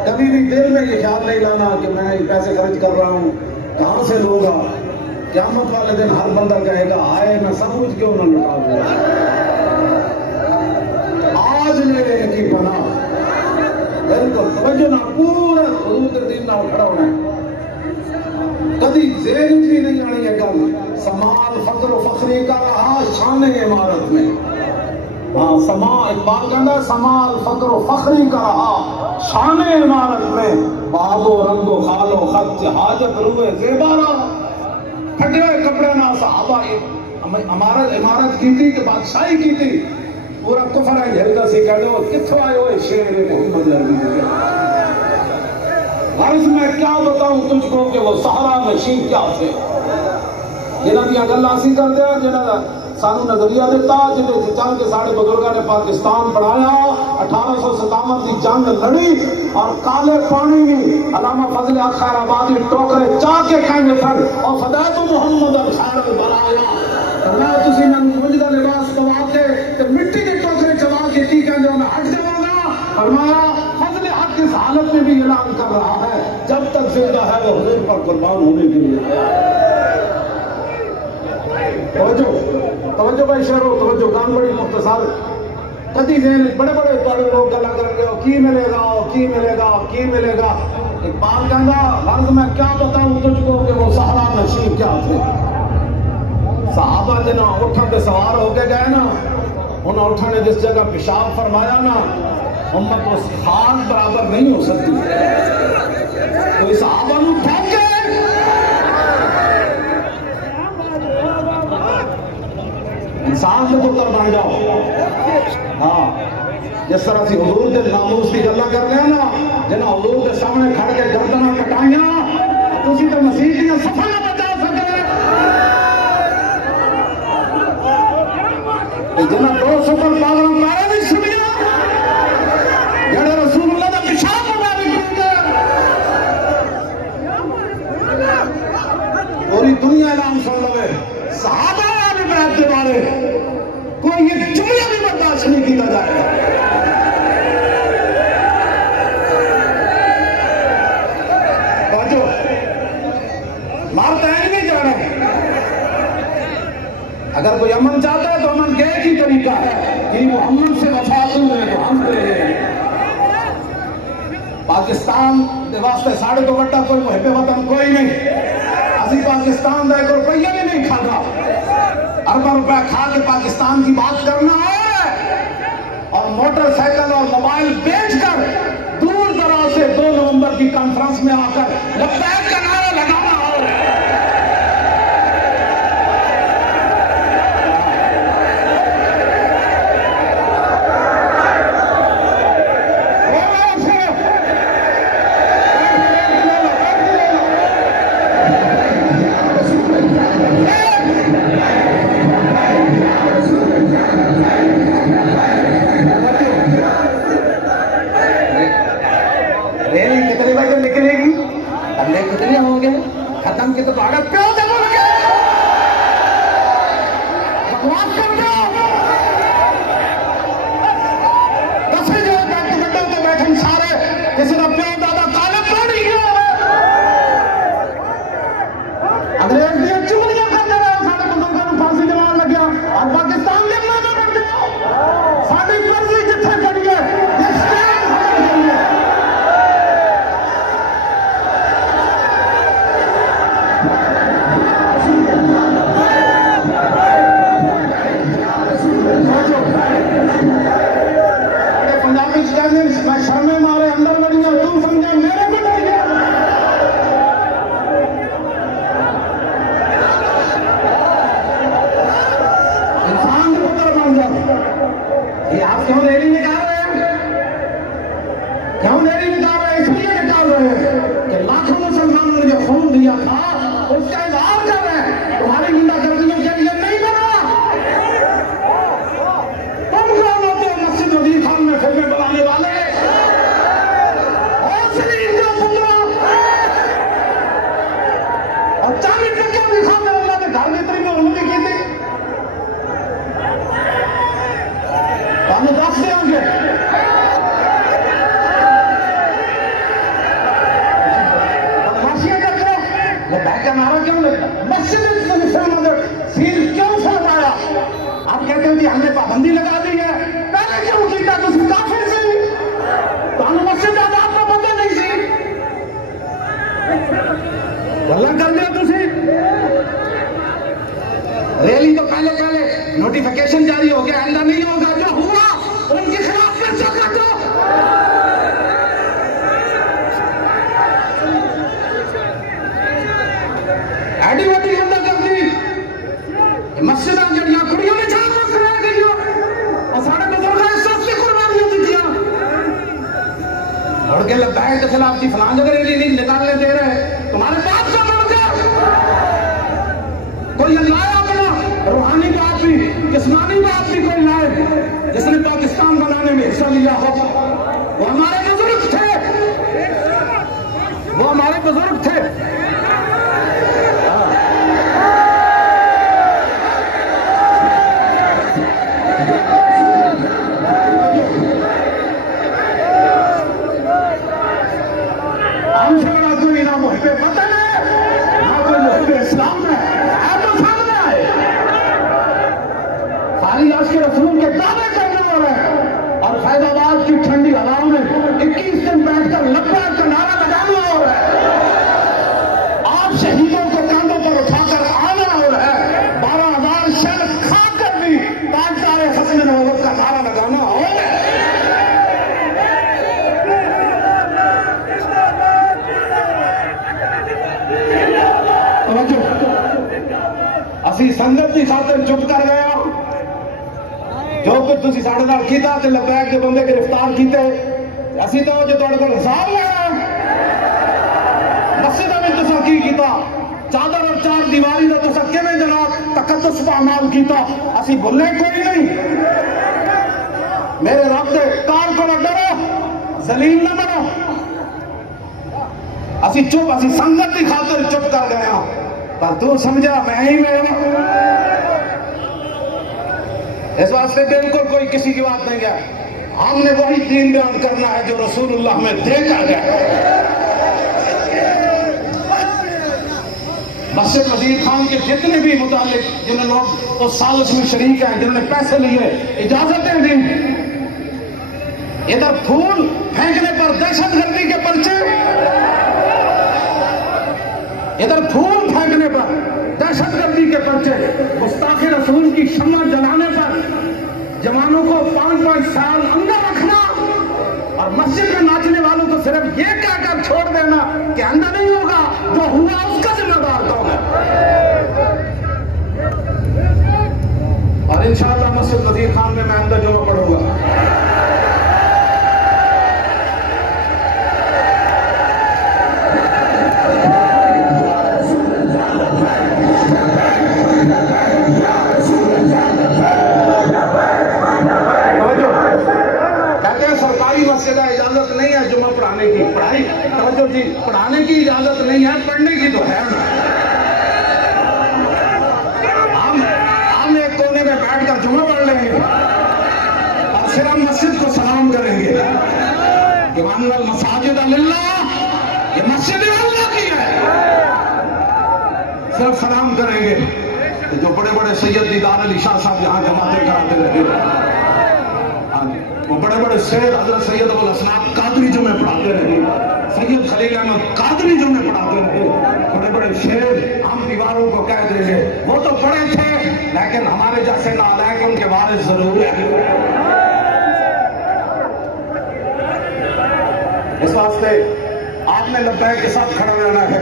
कभी भी दिल में ये ख्याल नहीं लाना कि मैं पैसे खर्च कर रहा हूँ, कहाँ से लूंगा। क़यामत वाले दिन हर बंदा कहेगा आए मैं सब कुछ क्यों न लुटा दूंगा। आज मेरे की बना बिल्कुल समझो ना, पूरा हुजूर दीन नाल खड़ा होना है। कभी ज़हन भी नहीं आनी है गल, समाल फक्र फखरी का रहा शान इमारत में। हाँ, समा इकबाल कहता समाल फक्र फखरी का रहा शान इमारत में, बाबो रंगो खालो खत हाजत रुए ज़ेबारा। फटे हुए कपड़े ना सहाबा इमारत की थी कि बादशाही की थी, पूरा कुफर है झेलता से कह दो किथों आए हो शेर मोहम्मद अरबी। अर्ज में क्या बताऊं तुझको कि वो सहारा नशीन क्या थे, जिन्हां दी गल्लां असीं करदे आ, जिन्हां सानू नजरिया दिता, जिन्हें चल के साढ़े बुजुर्गों ने पाकिस्तान बनाया, 1857 की जंग लड़ी और काले पानी में अलामा फजल हक खैराबादी टोकरे चाह के खाएंगे सन और खुदा तो मोहम्मद खैर बनाया। मैं तुसी मैनू मुंज दा लिबास पवा के ते मिट्टी के टोकरे चबा के की कहंदे हो मैं हट जावांगा। फरमाया फजल हक इस हालत में भी ऐलान कर रहा है जब तक जिंदा है वो हुजूर पर कुर्बान होने के लिए। तवज्जो तवज्जो भाई शेरो तवज्जो कान बड़ी मुख्तसार कदी जेन बड़े बड़े बड़े लोग गला कर रहे हो की मिलेगा की मिलेगा की मिलेगा इकबाल कहना हर्ज मैं क्या बताऊं तुझको कि वो सहरा नशीब क्या थे साहबा जिन्हें उठन से सवार होके गए ना उन उठन ने जिस जगह पेशाब फरमाया ना उम्मत उस खान बराबर नहीं हो सकती तो इस साहबा को ठोके इंसान के पुत्र बन जाओ हाँ जिस तरह से हुजूर के नामूस की गल्ला कर रहे हैं ना जिन्हें हुजूर के सामने खड़ के गर्दना कटाइया तुसी तो मसीह दी सफा ना बचा सके जिन्हें 200 पर पागल पैरा नहीं सुनिया जेड़े रसूलुल्लाह दा पेशाब मुबारक कीते पूरी दुनिया ऐलान सुन लवे सहाबा वाले बैत के बारे कोई ये जुमला भी बर्दाश्त नहीं किया जाएगा मारता है नहीं जाना अगर कोई अमन चाहता है तो अमन के एक ही तरीका है कि वो अमन से वफादू है तो हम पाकिस्तान के वास्ते साढ़े तो वड्डा कोई मुहिब वतन कोई नहीं अभी पाकिस्तान का 1 रुपया भी नहीं खाता अरबों रुपया खा के पाकिस्तान की बात करना है और मोटरसाइकिल और मोबाइल बेचकर दूर दराज से 2 नवंबर की कॉन्फ्रेंस में आकर लब्बैक का नारा लगाना हो खत्म की तो भागत पे हो बकवास कर दो 10 जो गड्ढों पे बैठे सारे किसी का प्यो दादा काले पड़ी अंग्रेज दिया चुगलियां करते रहे सारे बुजुर्गों को फांसी दिलाने लग गया और पाकिस्तान के नाम पर गया साड़ी फर्जी जिथे करी है मैं शर्मे मारे अंदर बढ़िया तू समझा मेरे को डर गया इंसान के पुत्र बन जाओ ये आप क्यों रैली निकाल रहे हैं क्यों रैली निकाल रहे हैं इसलिए निकाल रहे हैं कि लाखों मुसलमानों ने जो खून दिया था उसका इजहार कर रहे हैं तुम्हारी गुंडागर्दियों के लिए नहीं बना तुम कौन होते हो मस्जिद नबी खान में फिल्में बनाने वाले नारा क्यों लगता मस्जिद सील क्यों फरमाया आप कहते हैं कि हमने पाबंदी लगा दी है पहले क्यों किया तुम काफिर से तो मस्जिद आजाद को पता नहीं सी गल्ला कर लिया तुसी रैली तो पहले नोटिफिकेशन जारी हो गया आइंदा नहीं होगा जो हुआ उनके खिलाफ पर्चा काटो एडी वडी गल्ला कर दी मस्जिद जड़ियां कुड़ियों ने जान रख गई और साढ़े बुजुर्ग सस्ती कुर्बानियां दी और के लब्बैक के खिलाफ की फलां जगह रैली नहीं निकालने दे रहे तुम्हारे बाप का मर गया कोई लाया अपना रूहानी बाप भी जिस्मानी बाप भी कोई लाए जिसने पाकिस्तान बनाने में हिस्सा लिया हो वो हमारे बुजुर्ग थे हमसे बड़ा कोई ना मुहिब वतन है ना कोई मुहिब इस्लाम है तो सामने आए शहीदों को कांधों पर उठाकर आना और है 12,000 शहर खाकर भी ताजदार हसन नबूवत का नारा लगाना और है। ਅਸੀਂ ਸੰਗਤ ਦੀ ਖਾਤਰ ਚੁੱਪ ਕਰ ਗਏ ਹਾਂ। ਜੋ ਕੁਝ ਤੁਸੀਂ ਸਾਡੇ ਨਾਲ ਕੀਤਾ ਤੇ ਲਬੈਕ ਦੇ ਬੰਦੇ ਗ੍ਰਿਫਤਾਰ ਕੀਤੇ, ਅਸੀਂ ਤਾਂ ਜੋ ਤੁਹਾਡੇ ਕੋਲ ਹਿਸਾਬ ਲੈਣਾ ਮਸਜਿਦਾਂ ਵਿੱਚ ਤੁਸੀਂ ਕੀ ਕੀਤਾ, ਚਾਦਰ ਔਰ ਚਾਰ ਦੀਵਾਰੀ ਦਾ ਤੁਸੀਂ ਕਿਵੇਂ ਜਨਾਬ ਤਕੱਦਸ ਪਾਮਾਲ ਕੀਤਾ, ਅਸੀਂ ਭੁੱਲੇ ਕੋਈ ਨਹੀਂ। ਮੇਰੇ ਰੱਬ ਦੇ ਕਾਰ ਕੋਲ ਡਰੋ, ਜ਼ਲੀਲ ਨਾ ਬਣੋ। ਅਸੀਂ ਸੰਗਤ ਦੀ ਖਾਤਰ ਚੁੱਪ ਕਰ ਗਏ ਹਾਂ, पर तू समझा मैं ही मैं। इस वास्ते बिल्कुल कोई किसी की बात नहीं है, हमने वही दीन बयान करना है जो रसूलुल्लाह में देखा गया। मस्जिद वजीर खान के जितने भी मुतालिक जिन्होंने लोग उस साजिश में शरीक हैं, जिन्होंने पैसे लिए, इजाजतें दी, इधर फूल फेंकने पर दहशतगर्दी के पर्चे, इधर फूल फेंकने पर दहशतगर्दी के पर्चे, गुस्ताखी रसूल की शम्मा जलाने पर जवानों को 5-5 साल अंदर रखना और मस्जिद में नाचने वालों को सिर्फ ये कहकर छोड़ देना कि अंदर नहीं होगा, जो हुआ उसका जिम्मेदार कौन है। और इंशाअल्लाह मस्जिद वजीर खान में मैं अंदर जुमा पढ़ूंगा। इजाजत नहीं है जुमा पढ़ाने की, पढ़ाई तवज्जो जी, पढ़ाने की इजाजत नहीं है, पढ़ने की तो है ना। हम एक कोने में बैठकर जुमा पढ़ लेंगे और फिर हम मस्जिद को सलाम करेंगे कि वन्नल मसाजिद लिल्लाह, ये मस्जिद अल्लाह की है, सिर्फ सलाम करेंगे। तो जो बड़े बड़े सैयद दीदार अली शाह साहब यहाँ जमाते कराते रहे, वो बड़े बड़े शेर हजरत सैयद अबुल हसन कादरी जो में पढ़ाते रहे, सैयद खलील अहमद कादरी जो में पढ़ाते रहे, बड़े बड़े शेर हम दीवारों को कह देंगे। वो तो बड़े थे लेकिन हमारे जैसे नालायक उनके वारिस जरूर है। इस वास्ते आपने लब्बैक के साथ खड़ा रहना है।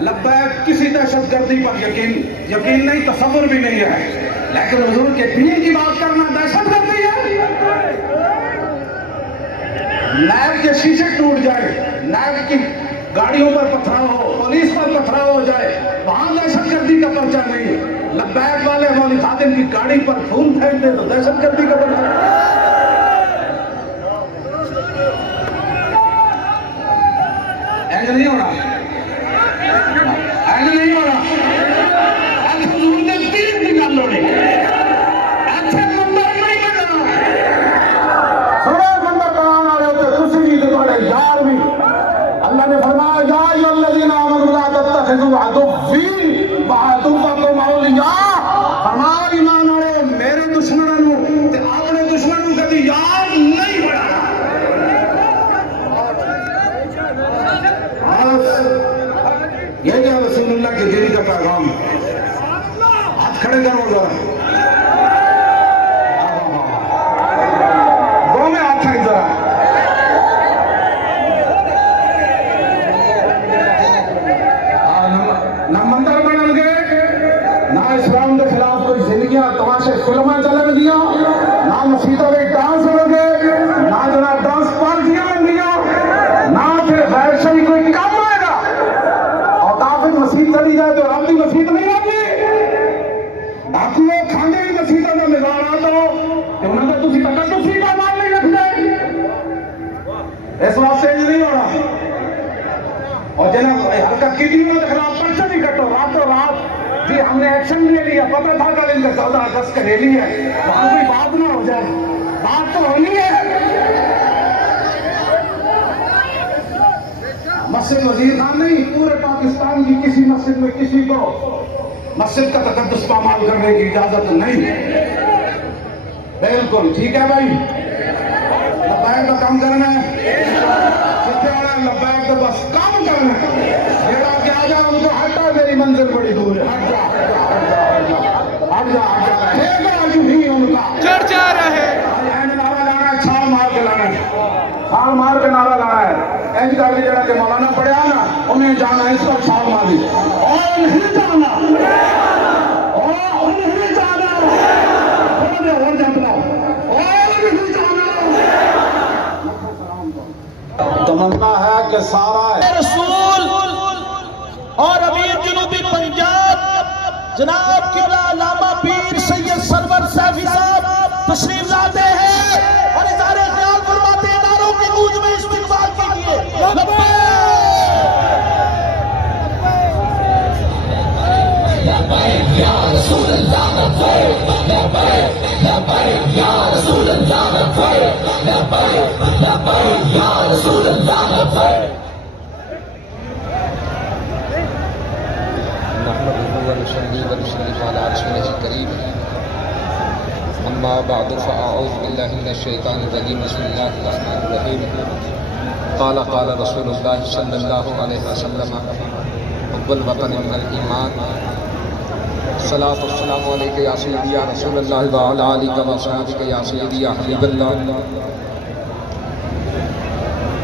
लब्बैक किसी दहशतगर्दी पर यकीन नहीं, तसव्वुर भी नहीं है, लेकिन हुजूर के दीन की बात करना दहशतगर्दी है। नैब के शीशे टूट जाए, नैब की गाड़ियों पर पथराव हो, पुलिस पर पथराव हो जाए, वहां दहशतगर्दी का पर्चा नहीं। लब्बैक वाले मौलवी खादिम की गाड़ी पर फूल फेंक दे तो दहशतगर्दी का पर्चा। ऐसा नहीं होना, ऐसा नहीं होना। हुजूर ने दीन की गल होनी, अच्छे मंदिर नहीं बनाना, सोने मंदिर बनाने वाले होते तुसी भी तो बड़े यार भी। अल्लाह ने फरमाया या अय्युहल्लज़ीना आमनू ला तत्तखिज़ू अदुव्वी व अदुव्वकुम औलिया, फरमाया ईमान वाले मेरे दुश्मनों नू ते अपने दुश्मनों कभी यार नहीं बनाना। ये क्या रसूलुल्लाह के दीन का पैगाम है। हाथ खड़े करो जरा, दो में हाथ है जरा। ना मंदिर बन गए, ना इस्लाम के खिलाफ कोई जिंदगियां तमाशे फिल्में चलन दिया, ना मस्जिदों में डांस हो गए, ना जनाब डांस पार्टियां बन गया, ना फिर गैर शरई कोई काम आएगा। और काफिर मस्जिद चली जाए तो आपकी मस्जिद नहीं आती, डाकुओं खाने की मस्जिदों में मिजान आता हो तो उन्होंने तो तुसी तक तुसी का माल नहीं रखते। इस वास्ते नहीं हो रहा। और जनाब हल्का किडनियों के खिलाफ पर्चा नहीं कटो, रातों रात जी हमने एक्शन ले लिया, पता था कल इनका 14 अगस्त का रैली है, वहां कोई बात ना हो जाए, बात तो होनी है। मस्जिद वजीर खान नहीं, पूरे पाकिस्तान की किसी मस्जिद में किसी को मस्जिद का तकद्दुस पामाल करने की इजाजत नहीं। बिल्कुल ठीक है भाई, लब्बैक का काम करना है, लब्बैक का बस काम करना है। जाना, इसको छाल मारी और नहीं जाना, और नहीं जाना, थोड़ा देर और जाना, और नहीं जाना। तमन्ना है कि सारा रसूल और अमीर जनूबी पंजाब जनाब किबला अल्लामा पीर सैयद सरवर सैफी साहब तशरीफ लाते हैं और इज़हार ख्याल फरमाते हैं। नारों की गूंज में इस्तिकबाल कीजिए। अम्मा बाद फ़अऊज़ु बिल्लाहि मिनश शैतानिर रजीम बिस्मिल्लाहिर रहमानिर रहीम क़ाल क़ाल रसूलुल्लाह सल्लल्लाहु अलैहि वसल्लम हुब्बुल वतन मिनल ईमान सलातु वस्सलामु अलैका या सय्यदी या रसूलल्लाह व अला आलिका व सहाबिका या सय्यदी या हबीबल्लाह।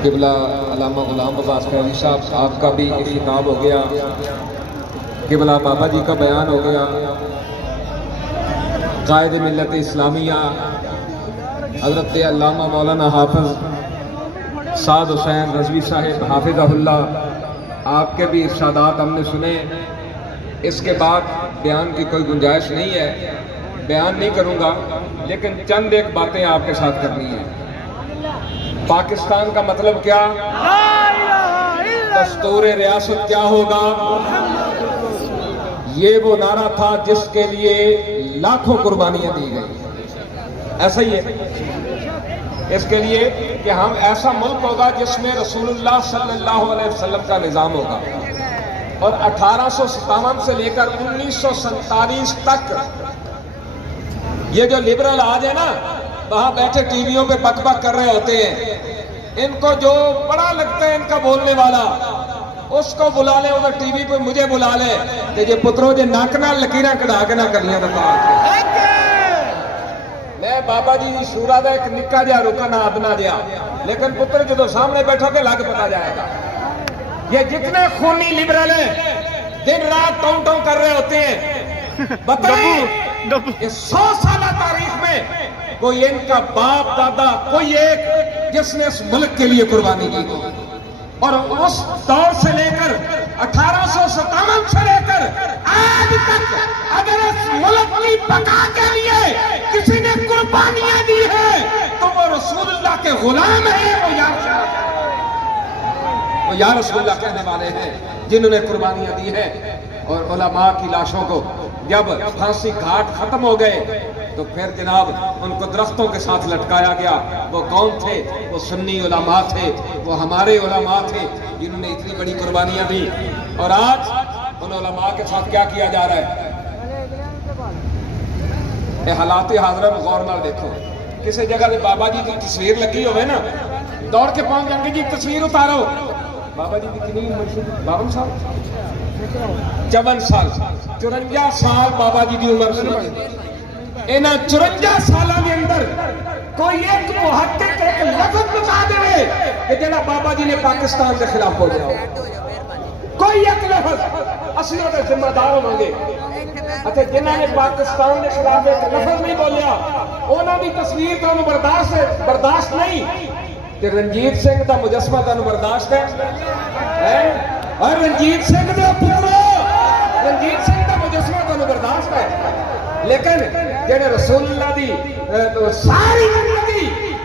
क़िबला अल्लामा ग़ुलाम अब्बास क़ादरी साहब, आपका भी खिताब हो गया, क़िबला बाबा जी का बयान हो गया, कायद मिल्लत इस्लामिया हज़रत अल्लामा मौलाना हाफ़िज़ साद हुसैन रज़वी साहिब हाफ़िज़हुल्लाह, आपके भी इरशादात हमने सुने। इसके बाद बयान की कोई गुंजाइश नहीं है, बयान नहीं करूँगा, लेकिन चंद एक बातें आपके साथ करनी है। पाकिस्तान का मतलब क्या, दस्तूर रियासत क्या होगा, ये वो नारा था जिसके लिए लाखों कुर्बानियां दी गई। ऐसा ही है इसके लिए कि हम ऐसा मुल्क होगा जिसमें रसूलुल्लाह सल्लल्लाहु अलैहि वसल्लम का निज़ाम होगा। और 1857 से लेकर 1947 तक ये जो लिबरल आज है ना, वहां बैठे टीवियों पे बकबक कर रहे होते हैं, इनको जो बड़ा लगता है इनका बोलने वाला, उसको बुला ले, उधर टीवी पे मुझे बुला ले कि जे पुत्रो जे नक नाल लकीरां कढ़ा के ना करनियां बता। मैं बाबा जी की सूरा दा एक निक्का जिहा रुकन आदना जिहा, लेकिन पुत्र जो सामने बैठोगे लग पता जाएगा। ये जितने खूनी लिबरल हैं दिन रात टों टों कर रहे होते हैं, बताइए ये 100 साल तारीख में कोई इनका बाप दादा कोई एक जिसने इस मुल्क के लिए कुर्बानी की हो। और उस दौर से लेकर 1857 से लेकर आज तक अगर इस मुल्क की बका के लिए किसी ने कुर्बानियां दी है तो वो रसूलुल्लाह के गुलाम है, वो या रसूलुल्लाह कहने वाले हैं जिन्होंने कुर्बानियां दी है। और उलमा की लाशों को जब फांसी घाट खत्म हो गए तो फिर जनाब उनको दरख्तों के साथ लटकाया गया। वो कौन थे, वो सुन्नी उलमा थे, वो हमारे उलमा थे जिन्होंने इतनी बड़ी कुर्बानियां दी। और आज उन उलमा के साथ क्या किया जा रहा है, ये हालात हाज़िर में गौर नाल देखो। किसी जगह पे बाबा जी की तस्वीर लगी हो ना, दौड़ के पहुंच जाएंगे जी तस्वीर उतारो। बाबा जी की कितनी उम्र, 52 साल 54 साल 54 साल बाबा जी की उम्र सी। इन 54 सालों के अंदर कोई एक मुहक्किक एक लफ्ज़ बता दे कि जरा बाबा जी ने पाकिस्तान के खिलाफ बोलिया हो, कोई एक लफ्ज़। असली तो जिम्मेदार होंगे। अच्छा, जिन्होंने पाकिस्तान के खिलाफ एक लफ्ज़ नहीं बोलिया उन्होंने तस्वीर तो बर्दाश्त नहीं, कि रंजीत सिंह का मुजस्मा तुम बर्दाश्त है? और रंजीत सिंह के पुत्रो, रंजीत सिंह का मुजस्मा तुम बर्दाश्त है, लेकिन जेड़े रसूलुल्लाह दी सारी जिंदगी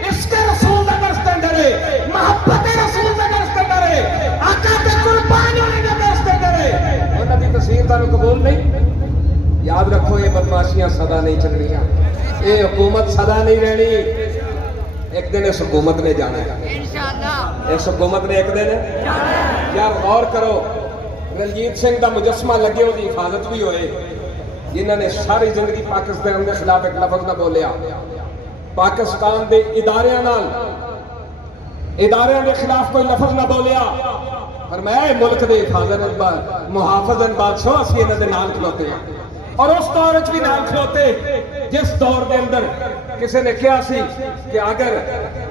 इसके रसूल का दरस करे, मोहब्बत रसूल का दरस करे, आका के कुर्बान होने का दरस करे, उन्हां दी तस्वीर तुम कबूल नहीं। याद रखो, ये बदमाशियां सदा नहीं चलनियां, ये हुकूमत सदा नहीं रहनी। एक दिन इस हुकूमत ने जाना है, इस हुकूमत ने एक दिन यार गौर करो। रंजीत सिंह का मुजस्मा लगे, उसकी हिफाजत भी होए, जिन्होंने सारी जिंदगी पाकिस्तान के खिलाफ एक लफ्ज़ ना बोलिया, पाकिस्तान के इदारियां के खिलाफ कोई लफ्ज़ ना बोलिया, पर मैं मुल्क के हिफाजत मुहाफिज़न बादशाह असीं इन्हां दे नाल खलोते हैं। और उस दौर भी नाल खलोते जिस दौर के अंदर किसी ने कहा सी कि अगर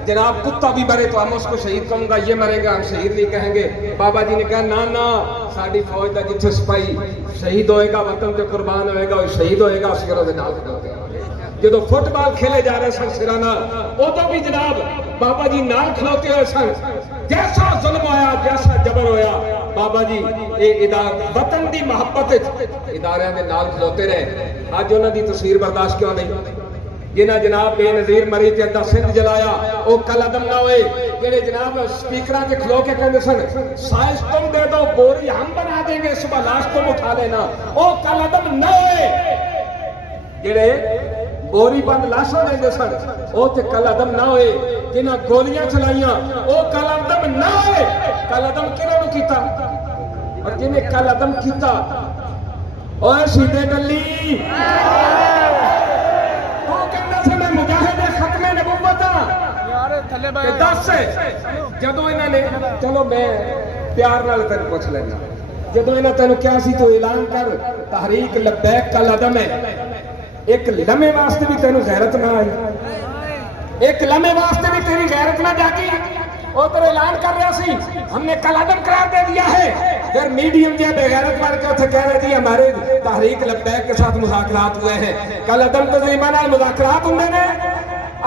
जनाब कुत्ता भी मरे तो हम उसको शहीद कहूंगा, ये मरेगा हम शहीद नहीं कहेंगे। बाबा जी ने कहा ना ना, साड़ी फौज का जिथे सिपाही शहीद होएगा, वतन ते कुर्बान होएगा, वो शहीद होएगा। सिरों के नाल जो फुटबॉल खेले जा रहे सन सिरा नाल, उदों भी जनाब बाबा जी नाल खलोते हुए सन। जैसा जुल्म होया, जैसा जबर होया, बाबा जी वतन की मुहब्बत इदारियां दे नाल खलोते रहे। अज उन्हां दी तस्वीर बर्दाश्त क्यों नहीं? जिन्हें जनाब बेनज़ीर मरी ते अद्धा सिंध जलाया, वो कल अदम ना होए। जेडे जनाब स्पीकर से खलो के कहते सन साइज तुम दे दो, बोरी हम बना देंगे, सुबह लाश तुम उठा लेना, वो कल अदम ना होए। जेडे बोरी बंद लाशा लेंदे सन, वो ते कल अदम ना होए। जिन्हां गोलियां चलाइयां, वो कल अदम ना होए। कल अदम किहनूं कीता? और जिन्हें कल अदम कीता, ओए सीधे गली जदों इन्होंने, चलो मैं प्यार नाल तेन पूछ लेना, जदों इन्हें तेन क्या सी तू ऐलान कर तहरीक लब्बैक कल अदम है, एक लम्हे वास्ते भी तेन गैरत ना आई, एक लम्हे वास्ते भी तेरी गैरत ना जागी। वो तेरे ऐलान कर रहा सी हमने कल अदम करार दे दिया है, फिर मीडियम जो बेगैरत बन के उसे कह रहे जी हमारे तहरीक लब्बैक के साथ मुज़ाकरात हुए हैं। कल अदम तज़ीमा नाल मुज़ाकरात होंगे ने,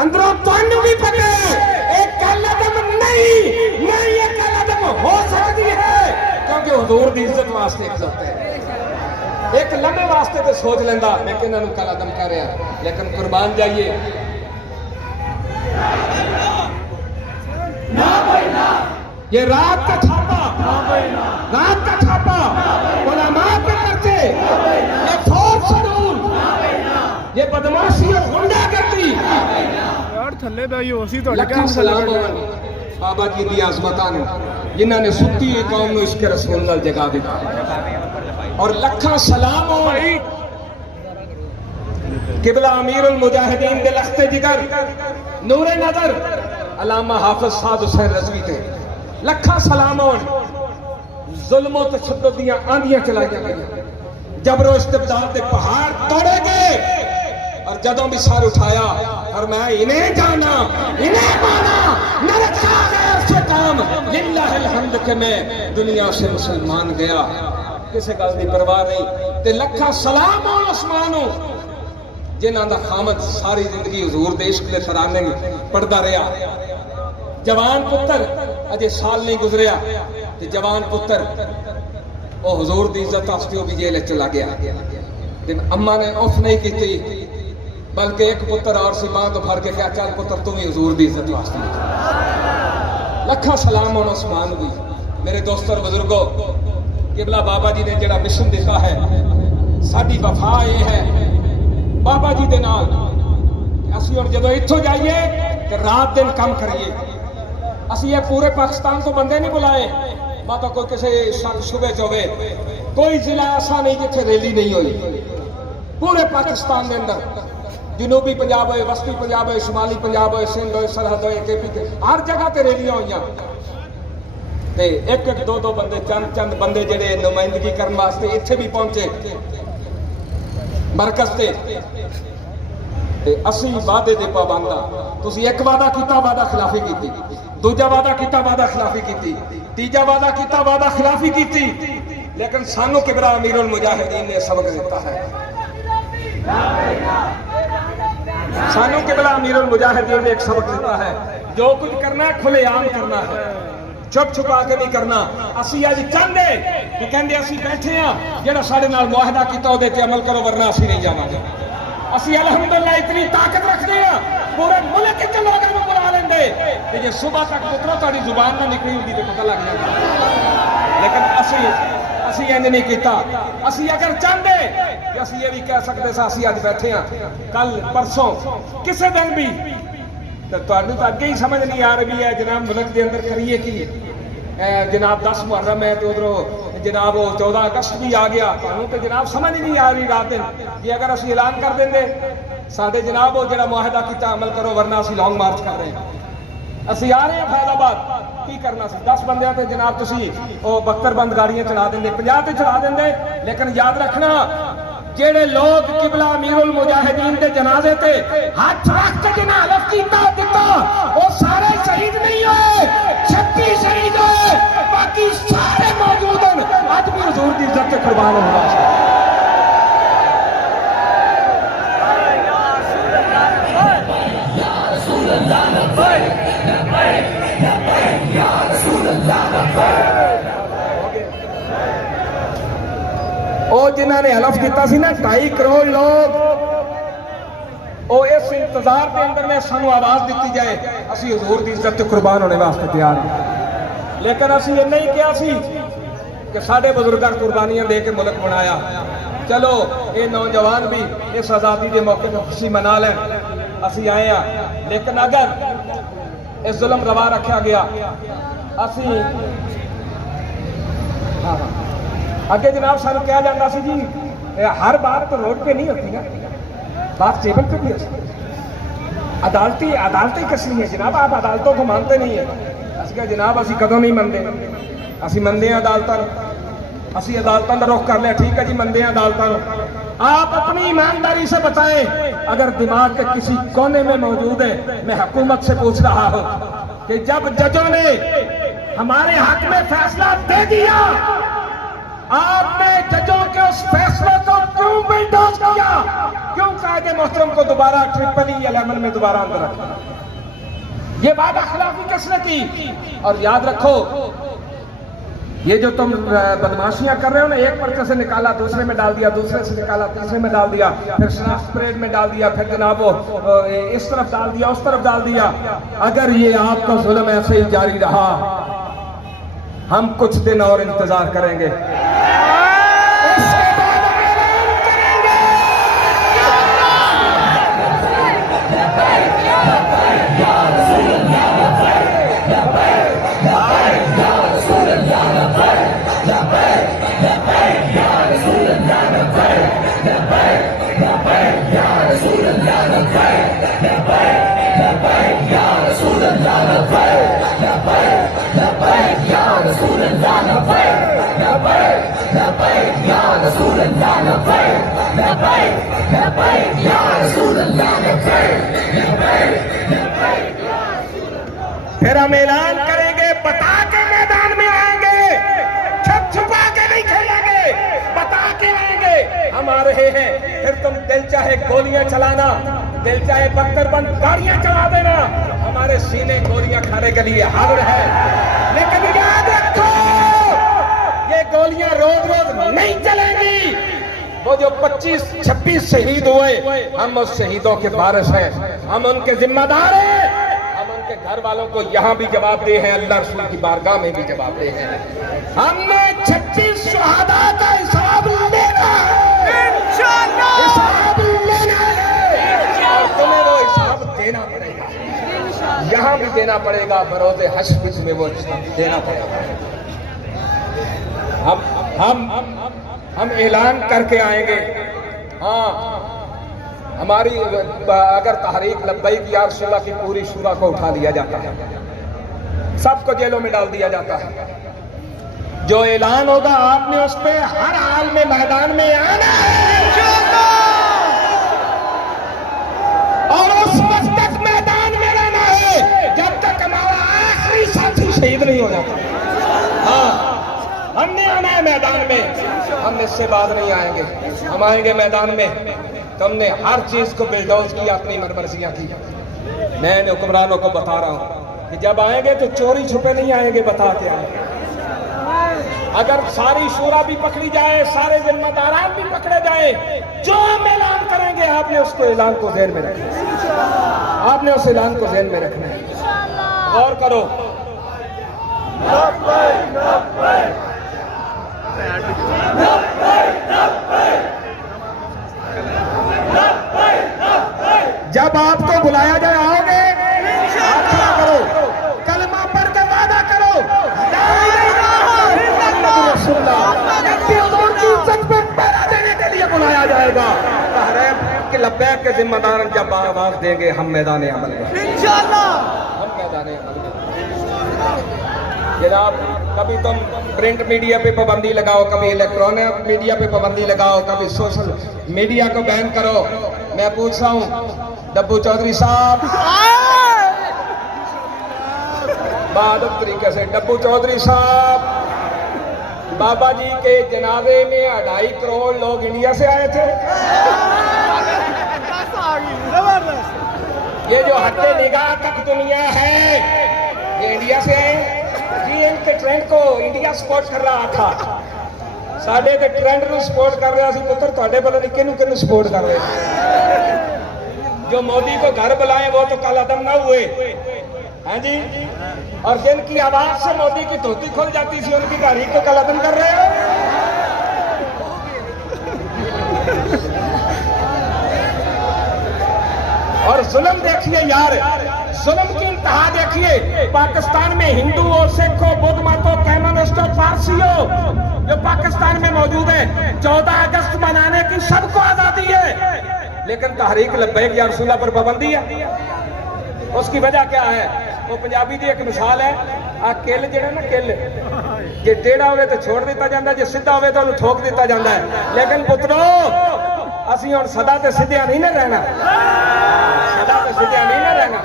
अंदरों तुहानू भी पता है एक कल अदम नहीं, ये कल अदम हो सकती है क्योंकि हुजूर दी इज्जत वास्ते इज्जत है। एक लम्हे वास्ते तो सोच लेंदा मैं कि इन्हां नूं कल अदम कर रहा, लेकिन कुर्बान जाइए ये रात का छापा, रात का छापा, उलमा पे करते, ये फौज सरूर, ये बदमाशी और गुंडागर्दी। यार थल्ले दा ही होसी तो लखा सलाम बाबा जी दी आज़मतां नूं जिन्हां ने सुत्ती हुई कौम नूं इश्क रसूल नाल जगा दिता, और लखा सलाम हो किबला अमीरुल मुजाहिदीन दे लख्ते जिगर नूरे नजर अलामा हाफिज साद हुसैन रज़वी ते लखा सलाम हो। जुल्मों ते तशद्दुद दियां आंधियां चलाईयां गईयां, जबरो इस्तिबदाद दे पहाड़ तोड़े गए, और जदों भी सर उठाया फरमाया इन्हें जाना इन्हें माना, न रखा गैर से काम, लिल्लाहिल हम्द के मैं दुनिया से मुसलमान गया। किसी गल की परवाह नहीं। ते लखा सलाम हो उस्मानो जिन्हां दा खामद सारी जिंदगी हुजूर दे इश्क दे तराने पढ़दा रहा। जवान पुत्र अजे साल नहीं गुजरिया ते जवान पुत्र वो हुजूर दी इज्जत वास्ते वो भी जेल चला गया। लेकिन अम्मा ने उफ नहीं की, बल्कि एक पुत्र और सी मां तो फड़ के क्या चल पुत्र तू भी हुजूर दी इज्जत वास्ते। लखा सलाम होना उस्मान भी। मेरे दोस्तों और बुजुर्गों, किबला बाबा जी ने जेड़ा मिशन दिता है, साडी वफा ये है बाबा जी दे नाल, असीं हुण जदों इत्थों जाइए ते रात दिन काम करिए। असीं ये पूरे पाकिस्तान तो बंदे नहीं बुलाए, माता कोई किसी शक शुबे च होवे, कोई जिला ऐसा नहीं जिथे रैली नहीं हुई। पूरे पाकिस्तान के अंदर जनूबी पंजाब होए, वस्ती पंजाब होए, शुमाली पंजाब होए, सिंध होए, सरहद होए, केपी हर जगह ते रैलियां हुई। ते एक एक दो दो बंदे चंद चंद बंदे जेडे नुमाइंदगी करने वास्ते इत्थे भी पहुंचे मरकज ते असीं वादे दे पाबंद हां। तुसीं एक वादा कीता वादा खिलाफी कीती, दूजा वादा कीता वादा खिलाफी कीती, तीजा वादा कीता वादा खिलाफी कीती, लेकिन सानू किबरा अमीरुल मुजाहिदीन ने सबक दिता है। सानू किबला अमीरुल मुजाहिदीन ने एक सबक दिता है, जो कुछ करना है खुलेआम करना है, चुप छुपा के नहीं करना। असीं अज चाहते कि कहंदे असीं बैठे हां जेड़ा साडे नाल मुआहदा कीता उहदे ते अमल करो वरना असीं नहीं जावांगे। असीं अल्हम्दुलिल्लाह इतनी ताकत रखते हैं पूरे मुल्क के लोगों को बुला लेंगे कि जे सुबह तक पुत्रो तुहाडी जुबान ना निकली होंदी तो पता लग जाता। लेकिन असीं इंज नहीं कीता। असीं अगर चाहते कि असीं ये भी कह सकते सा असीं अज बैठे हां कल परसों किसी दिन भी तो तुहानू तो अगे ही समझ नहीं आ रही है जनाब मुल्क के अंदर करिए कि जनाब 10 मुहर्रम है तो उधरों जनाब 14 अगस्त भी आ गया। तुहानू तो जनाब समझ नहीं आ रही रात दिन कि अगर असीं ऐलान कर देंगे साडे जनाब वो जो मुआहदा किया अमल करो वरना असीं लॉन्ग मार्च कर रहे हैं, असीं आ रहे हैं फैज़ाबाद की करना सी 10 बंदियां ते जनाब तुसीं वो बख्तरबंद गाड़ियां चला देंगे 50 ते चला देंगे। लेकिन याद रखना जेड़े लोग किबला अमीरुल मुजाहिदीन के जनाजे ते हाथ रख के जिन्हें हलफ कीता दिता वो सारे शहीद नहीं हुए, 36 शहीद हुए, बाकी सारे मौजूद हैं। आज भी हुजूर की इज्जत से कुर्बान होगा। जिन्होंने हलफ किया सी ना 2.5 करोड़ लोग, वो इस इंतजार के अंदर में सानू आवाज दी जाए असी हुजूर की इज्जत ते कुर्बान होने वास्ते तैयार हैं। लेकिन असी इन्ना ही कहा सी कि साडे बुजुर्गां कुर्बानियां दे के मुल्क बनाया। चलो ये नौजवान भी इस आज़ादी के मौके पर खुशी मना लें, असी आए हैं। लेकिन अगर इस जुल्म रवा रखा गया असी अगे जनाब सानू कहा जाता सी जी हर बात तो रोड पे नहीं होती ना, बात टेबल पे भी होती है। अदालतें कसनी है जनाब, आप अदालतों को मानते नहीं है। असं क्या जनाब असी कदों नहीं मनते, असी मनते हैं अदालतों, असी अदालतों का रुख कर लिया, ठीक है जी मनते हैं अदालतों। आप अपनी ईमानदारी से बताएं, अगर दिमाग के किसी कोने में मौजूद है, मैं हुकूमत से पूछ रहा हूं कि जब जजों ने हमारे हक में फैसला दे दिया, आपने जजों के उस फैसले को क्यों बिल्डोज किया? क्यों कायदे मोहतरम को दोबारा 11 में दोबारा अंदर रखा? ये बात अखलाकी किसने की? और याद रखो ये जो तुम बदमाशियां कर रहे हो ना, एक पर्चे से निकाला दूसरे में डाल दिया, दूसरे से निकाला तीसरे में डाल दिया, फिर शराब परेड में डाल दिया, फिर जनाब इस तरफ डाल दिया, उस तरफ डाल दिया। अगर ये आपका जुल्म ऐसे ही जारी रहा, हम कुछ दिन और इंतजार करेंगे, उसके बाद ऐलान करेंगे। फिर हम ऐलान करेंगे, बता के मैदान में आएंगे, छुप छुपा के नहीं खेलेंगे, बता के आएंगे हम आ रहे हैं। फिर तुम दिल चाहे गोलियां चलाना, दिल चाहे बख्तरबंद गाड़ियां चला देना, हमारे सीने गोलियां खाने के लिए हाजिर है। लेकिन याद रखो ये गोलियां रोज रोज नहीं चलेंगी। वो जो 25-26 शहीद हुए, हम उस शहीदों के वारिस हैं, हम उनके जिम्मेदार हैं, हम उनके घर वालों को यहाँ भी जवाब दे हैं, अल्लाह रसूल की बारगाह में भी जवाब दे हैं। हमने 36 शहादा का हिसाब लेना है, हिसाब लेना है, और तुम्हें वो हिसाब देना पड़ेगा, यहाँ भी देना पड़ेगा, बरोज़े हश्र में वो हिसाब देना पड़ेगा। हम ऐलान करके आएंगे। हाँ, हमारी अगर तहरीक लब्बैक या रसूलल्लाह की पूरी शूरा को उठा लिया जाता है, सबको जेलों में डाल दिया जाता है, जो ऐलान होगा आपने उस पे हर हाल में मैदान में आना है, और उस वक्त तक मैदान में रहना है जब तक हमारा आखिरी साथी शहीद नहीं हो जाता। हाँ, हमने आना है मैदान में, हम इससे बाद नहीं आएंगे, हम आएंगे मैदान में। तुमने हर चीज को बिल्डोज किया, अपनी मनमर्जियां की। मैं इन हुक्मरानों को बता रहा हूं कि जब आएंगे तो चोरी छुपे नहीं आएंगे, बता के आएंगे। अगर सारी शूरा भी पकड़ी जाए, सारे जिम्मेदारान भी पकड़े जाए, जो हम ऐलान करेंगे आपने उसको ऐलान को ज़हन में रखना है, आपने उस ऐलान को ज़हन में रखना है। गौर करो, जब आपको बुलाया जाए आओगे, करो, कलमा पढ़ के वादा करो, देने के लिए बुलाया जाएगा। कि लब्बैक के जिम्मेदार जब आवाज देंगे हम मैदान अमल में, हम मैदान अमल में। जनाब कभी तुम प्रिंट मीडिया पे पाबंदी लगाओ, कभी इलेक्ट्रॉनिक मीडिया पे पाबंदी लगाओ, कभी सोशल मीडिया को बैन करो। मैं पूछ रहा हूँ डब्बू चौधरी साहब, बहादुर तरीके से डब्बू चौधरी साहब, बाबा जी के जनाजे में 2.5 करोड़ लोग इंडिया से आए थे। ये जो हट्टे निगाह तक दुनिया है ये इंडिया से है जी। इनके ट्रेंड को इंडिया सपोर्ट कर रहा था, साढ़े के ट्रेंड को सपोर्ट कर रहा सी पुत्र, थोड़े पता नहीं किनू किनू सपोर्ट कर रहे। जो मोदी को घर बुलाए वो तो कल अदम ना हुए हैं जी, और जिनकी आवाज से मोदी की धोती खुल जाती थी उनकी गाड़ी को कल अदम कर रहे हो। और जुल्म देखिए यार, जुल्म की इंतहा देखिए। पाकिस्तान में हिंदू और सिख हो, बुद्ध मत हो, कम्युनिस्ट हो, पारसी हो, जो पाकिस्तान में मौजूद है, 14 अगस्त मनाने की सबको आजादी है, लेकिन तहरीक लब्बैक या रसूला पर पाबंदी है। उसकी वजह क्या है? वो पंजाबी की एक मिसाल है, आ किल जो ना किल, जे टेढ़ा हो तो छोड़ दिता जाता है, जे सीधा हो तो ठोक दिता जाता है। लेकिन पुत्रो असी हुण सदा ते सीधिया नहीं ना रहना, सदा ते सीधिया नहीं ना रहना।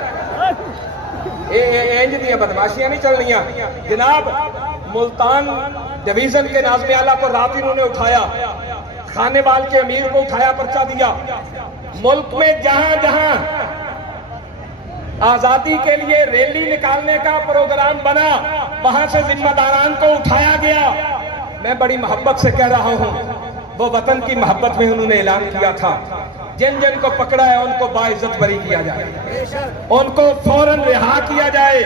इंज दी बदमाशियां नहीं चलनियां जनाब। मुल्तान डिवीजन के नाज़िम आला को रात इन्होंने उठाया, खानेवाल के अमीर को उठाया, पर्चा दिया। मुल्क में जहां जहां आजादी के लिए रैली निकालने का प्रोग्राम बना वहां से जिम्मेदारान को उठाया गया। मैं बड़ी मोहब्बत से कह रहा हूं, वो वतन की मोहब्बत में उन्होंने ऐलान किया था, जिन जिन को पकड़ा है उनको बाइज्जत बरी किया जाए, उनको फौरन रिहा किया जाए।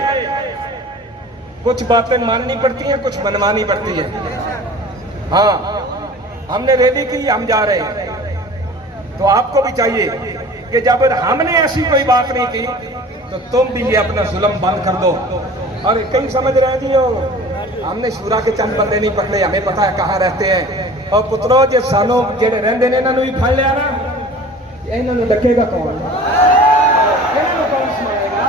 कुछ बातें माननी पड़ती हैं, कुछ मनवानी पड़ती है। हाँ, हमने रैली की, हम जा रहे हैं, तो आपको भी चाहिए कि जब हमने ऐसी कोई बात नहीं की तो तुम भी ये अपना जुल्म बंद कर दो। और कई समझ रहे जी हो हमने शूरा के चंद बंदे नहीं पकड़े, हमें पता है कहाँ रहते हैं। और पुत्रो जे सानू जेड़े रहंदे ने इन्हां नूं भी फड़ लिया ना, इन्हां नूं डकेगा कौन? इन्हां नूं कौन संभालेगा?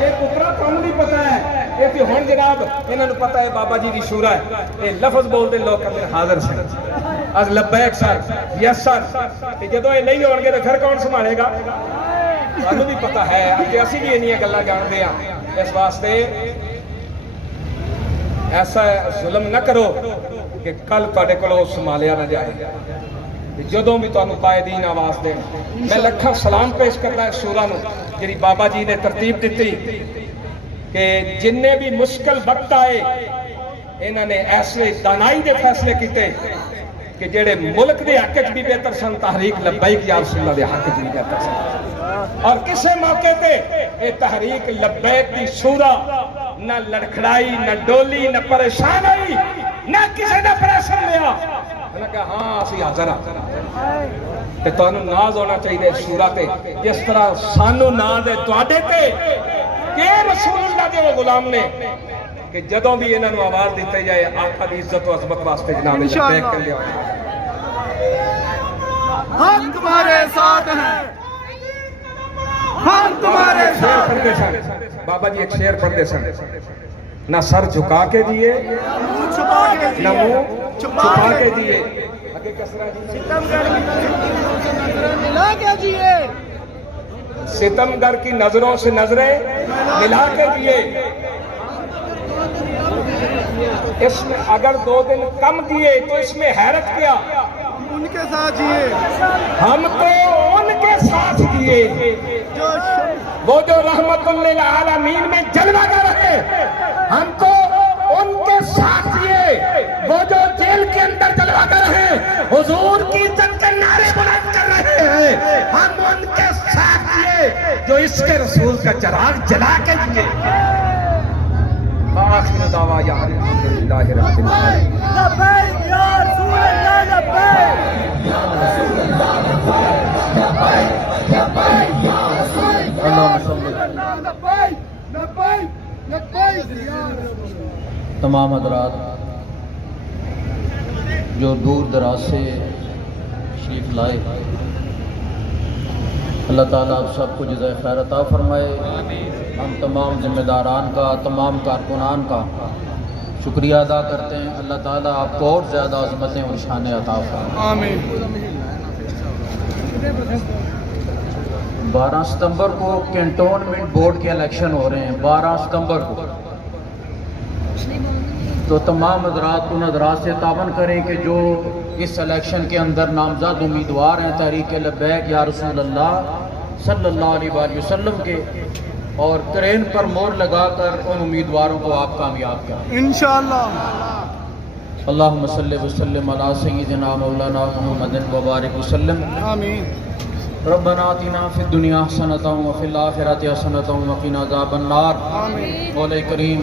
ये पुत्रा तुहानूं भी पता है, ये कि हुण जनाब इन्हां नूं पता है बाबा जी की शूरा है, ये लफ्ज बोलते लोग कहते हाजिर सर, अज लब्बैक सर, यस सर। जदों ये नहीं होणगे तो फिर कौन संभालेगा? सानू भी पता है कि असी भी इन्नियां गल्लां जानते हैं। इस वास्ते ऐसा जुल्म न करो कि कल तुहाडे कोलों संभालिया ना जाए। जदों भी तुहानूं कायदीन आवाज दे, मैं लखा सलाम पेश करना है शूरा नूं जिहड़ी बाबा जी ने तरतीब दिती कि जिन्ने भी मुश्किल वक्त आए इन्हां ने ऐसे दानाई दे फैसले कीते कि जेड़े मुल्क के हक च भी बेहतर सन, तहरीक लब्बैक या रसूलुल्लाह दे हक च भी बेहतर सन। और किसी मौके पे ये तहरीक लब्बैक की शूरा न लड़खड़ाई, न डोली, न परेशान आई, न किसी ने प्रेशर लिया। उन्हें कहा हाँ असी हाजिर हाँ। ते तुहानूं नाज होना चाहिए शूरा ते, जिस तरह सानू नाज है तुहाडे ते कि रसूलुल्लाह दे वो गुलाम ने, कि जदों भी इन्हां नूं आवाज दी जाए आका दी इज्जत और अजमत वास्ते जनाब लब्बैक कर लिया। हम तुम्हारे साथ हैं, हम तुम्हारे साथ हैं। बाबा जी एक शेर पढ़ते सन, ना सर झुका के दिए, ना मुंह छुपा के दिए। आगे कसरा जी, मिला के जिए, सितमगर की नजरों से नजरें मिला के दिए। इसमें अगर 2 दिन कम दिए तो इसमें हैरत क्या? उनके साथ जिए, हम तो उनके साथ दिए वो जो रहमतुल लिल आलमीन में जलवा कर रहे, हम तो उनके साथ दिए वो जो जेल के अंदर जलवा कर रहे, हुजूर की इज्जत के नारे बुलंद कर रहे हैं। हम उनके साथ दिए जो इसके रसूल का चिराग जला के दिए। आखिर दावा या अल्हम्दुलिल्लाहि रब्बिल आलमीन। लब्बैक या रसूल अल्लाह, लब्बैक या रसूल अल्लाह, लब्बैक लब्बैक या रसूल अल्लाह, लब्बैक लब्बैक लब्बैक। तमाम हज़रात जो दूर दराज से तशरीफ़ लाए, अल्लाह ताला आप सबको जज़ाए खैर अता फरमाए। हम तमाम ज़िम्मेदारान का, तमाम कारकुनान का शुक्रिया अदा करते हैं। अल्लाह ताला आपको और ज़्यादा अज़मतें और शान अता फरमाए। आमीन। 12 सितंबर को कैंटोनमेंट बोर्ड के इलेक्शन हो रहे हैं, 12 सितंबर को। तो तमाम हज़रात को हज़रात से तावन करें कि जो इस इलेक्शन के अंदर नामज़द उम्मीदवार हैं तहरीक लब्बैक या रसूल अल्लाह सल्लल्लाहु अलैहि वसल्लम के, और ट्रेन पर मोहर लगाकर उन उम्मीदवारों को आप कामयाब करें इंशाअल्लाह। अल्लाहुम्मा सल्लि व सल्लिम अला सय्यिदिना मौलाना मुहम्मदिन व बारिक वसल्लम। आमीन। रब्बना आतिना फिद दुनिया हसनतन व फिल आखिरति हसनतन व क़िना अज़ाबन नार। आमीन। मौला करीम,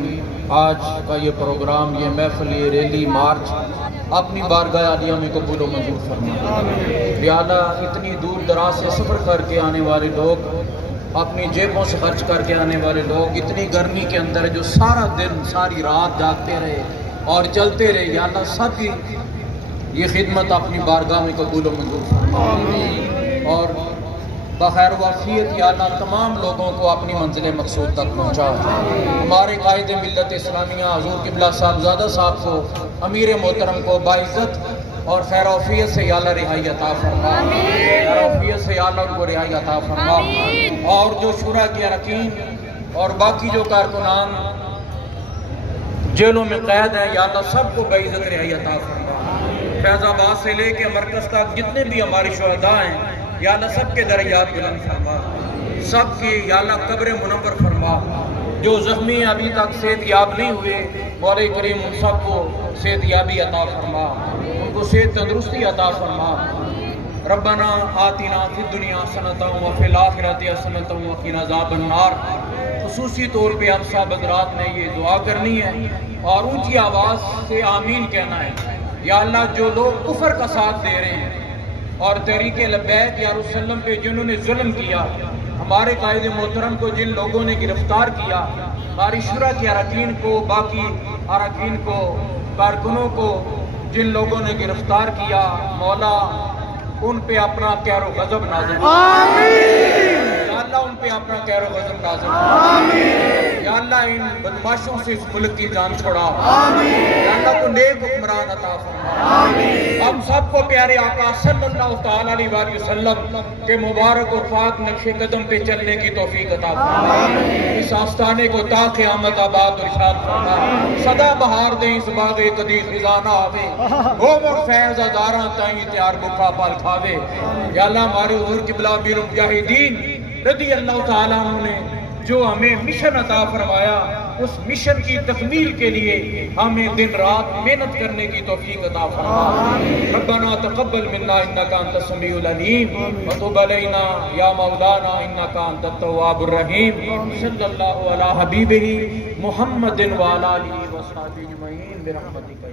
आज का ये प्रोग्राम, ये महफिल, ये रैली मार्च अपनी बारगाह आलिया में कबूल व मंजूर फरमा। या अल्लाह, इतनी दूर दराज से सफ़र करके आने वाले लोग, अपनी जेबों से खर्च करके आने वाले लोग, इतनी गर्मी के अंदर जो सारा दिन सारी रात जागते रहे और चलते रहे, या अल्लाह सब की ये खिदमत अपनी बारगाह में कबूल व मंजूर फरमा। और बखैर वाफियत या अल्लाह तमाम लोगों को अपनी मंजिल मकसूद तक पहुँचा। हमारे कायदे मिल्लत इस्लामिया हजूर क़िबला साहबजादा साहब को, अमीर मोहतरम को बाइज़्ज़त और खैरौफियत से या अल्लाह रिहाई अता फरमा। खैरौफियत से या अल्लाह उनको रिहाई अता फरमा। और जो शुरा के अरकान और बाकी जो कारकुनान जेलों में कैद हैं, या अल्लाह सबको बाइज़्ज़त रिहाई अता फरमा। फैज़ाबाद से लेके मरकज़ तक जितने भी हमारे शुहदा हैं, या अल्लाह सबके दर्जात बुलंद फरमा, सबकी या अल्लाह कब्र मुनव्वर फरमा। जो ज़ख्मी अभी तक सेहतयाब नहीं हुए, मौला करीम उन सबको सेहतयाबी अता फरमा, उनको सेहत तंदुरुस्ती अता फरमा। रब्बना आतिना फिद दुनिया हसनतन व फिल आखिरति हसनतन व क़िना अज़ाबन नार। खुसूसी तौर पे आप सब हज़रात ने ये दुआ करनी है और ऊँची आवाज़ से आमीन कहना है। या अल्लाह, जो लोग कुफर का साथ दे रहे हैं और तहरीक लब्बैक या रसूलुल्लाह पे जिन्होंने जुल्म किया, हमारे कायदे मोहतरम को जिन लोगों ने गिरफ्तार किया, हमारी शुरा के अरकान को, बाकी अरकान को, कारकुनों को जिन लोगों ने गिरफ्तार किया, मौला उन पे अपना कहर व गज़ब नाज़िल या अल्लाह, उन पे अपना कहर व गज़ब नाज़िल या अल्लाह, इन बदमाशों से इस मुल्क की जान छोड़ा या अल्लाह, को नेक हुक्मरान अता फरमा। हम सबको प्यारे आका सल्लल्लाहु तआला अलैहि वसल्लम के मुबारक और पाक नक्शे कदम पे चलने की तौफीक अता फरमा। इस आस्थाने को ता क़यामत आबाद और शाद फरमा। सदा बहार दे इस बाग़े कदी खिज़ाना आवे, गोमर फैज़ हज़ारां ताईं तैयार बुखा पल खावे। या अल्लाह, हमारे हुज़ूर क़िबला अमीरुल मुजाहिदीन रज़ी अल्लाह तआला अन्हु ने जो हमें मिशन अता फरमाया, उस मिशन की तकमील के लिए हमें दिन रात मेहनत करने की तौफीक अता फरमा। रब्बना तक़ब्बल मिन्ना इन्नका अंतस समीउल अलीम व तुब अलैना या मौलाना इन्नका अंतत तव्वाबुर रहीम। सल्लल्लाहु अला हबीबिही मुहम्मदिन व अला आलिहि व अस्हाबिहि अजमईन बिरहमतिका।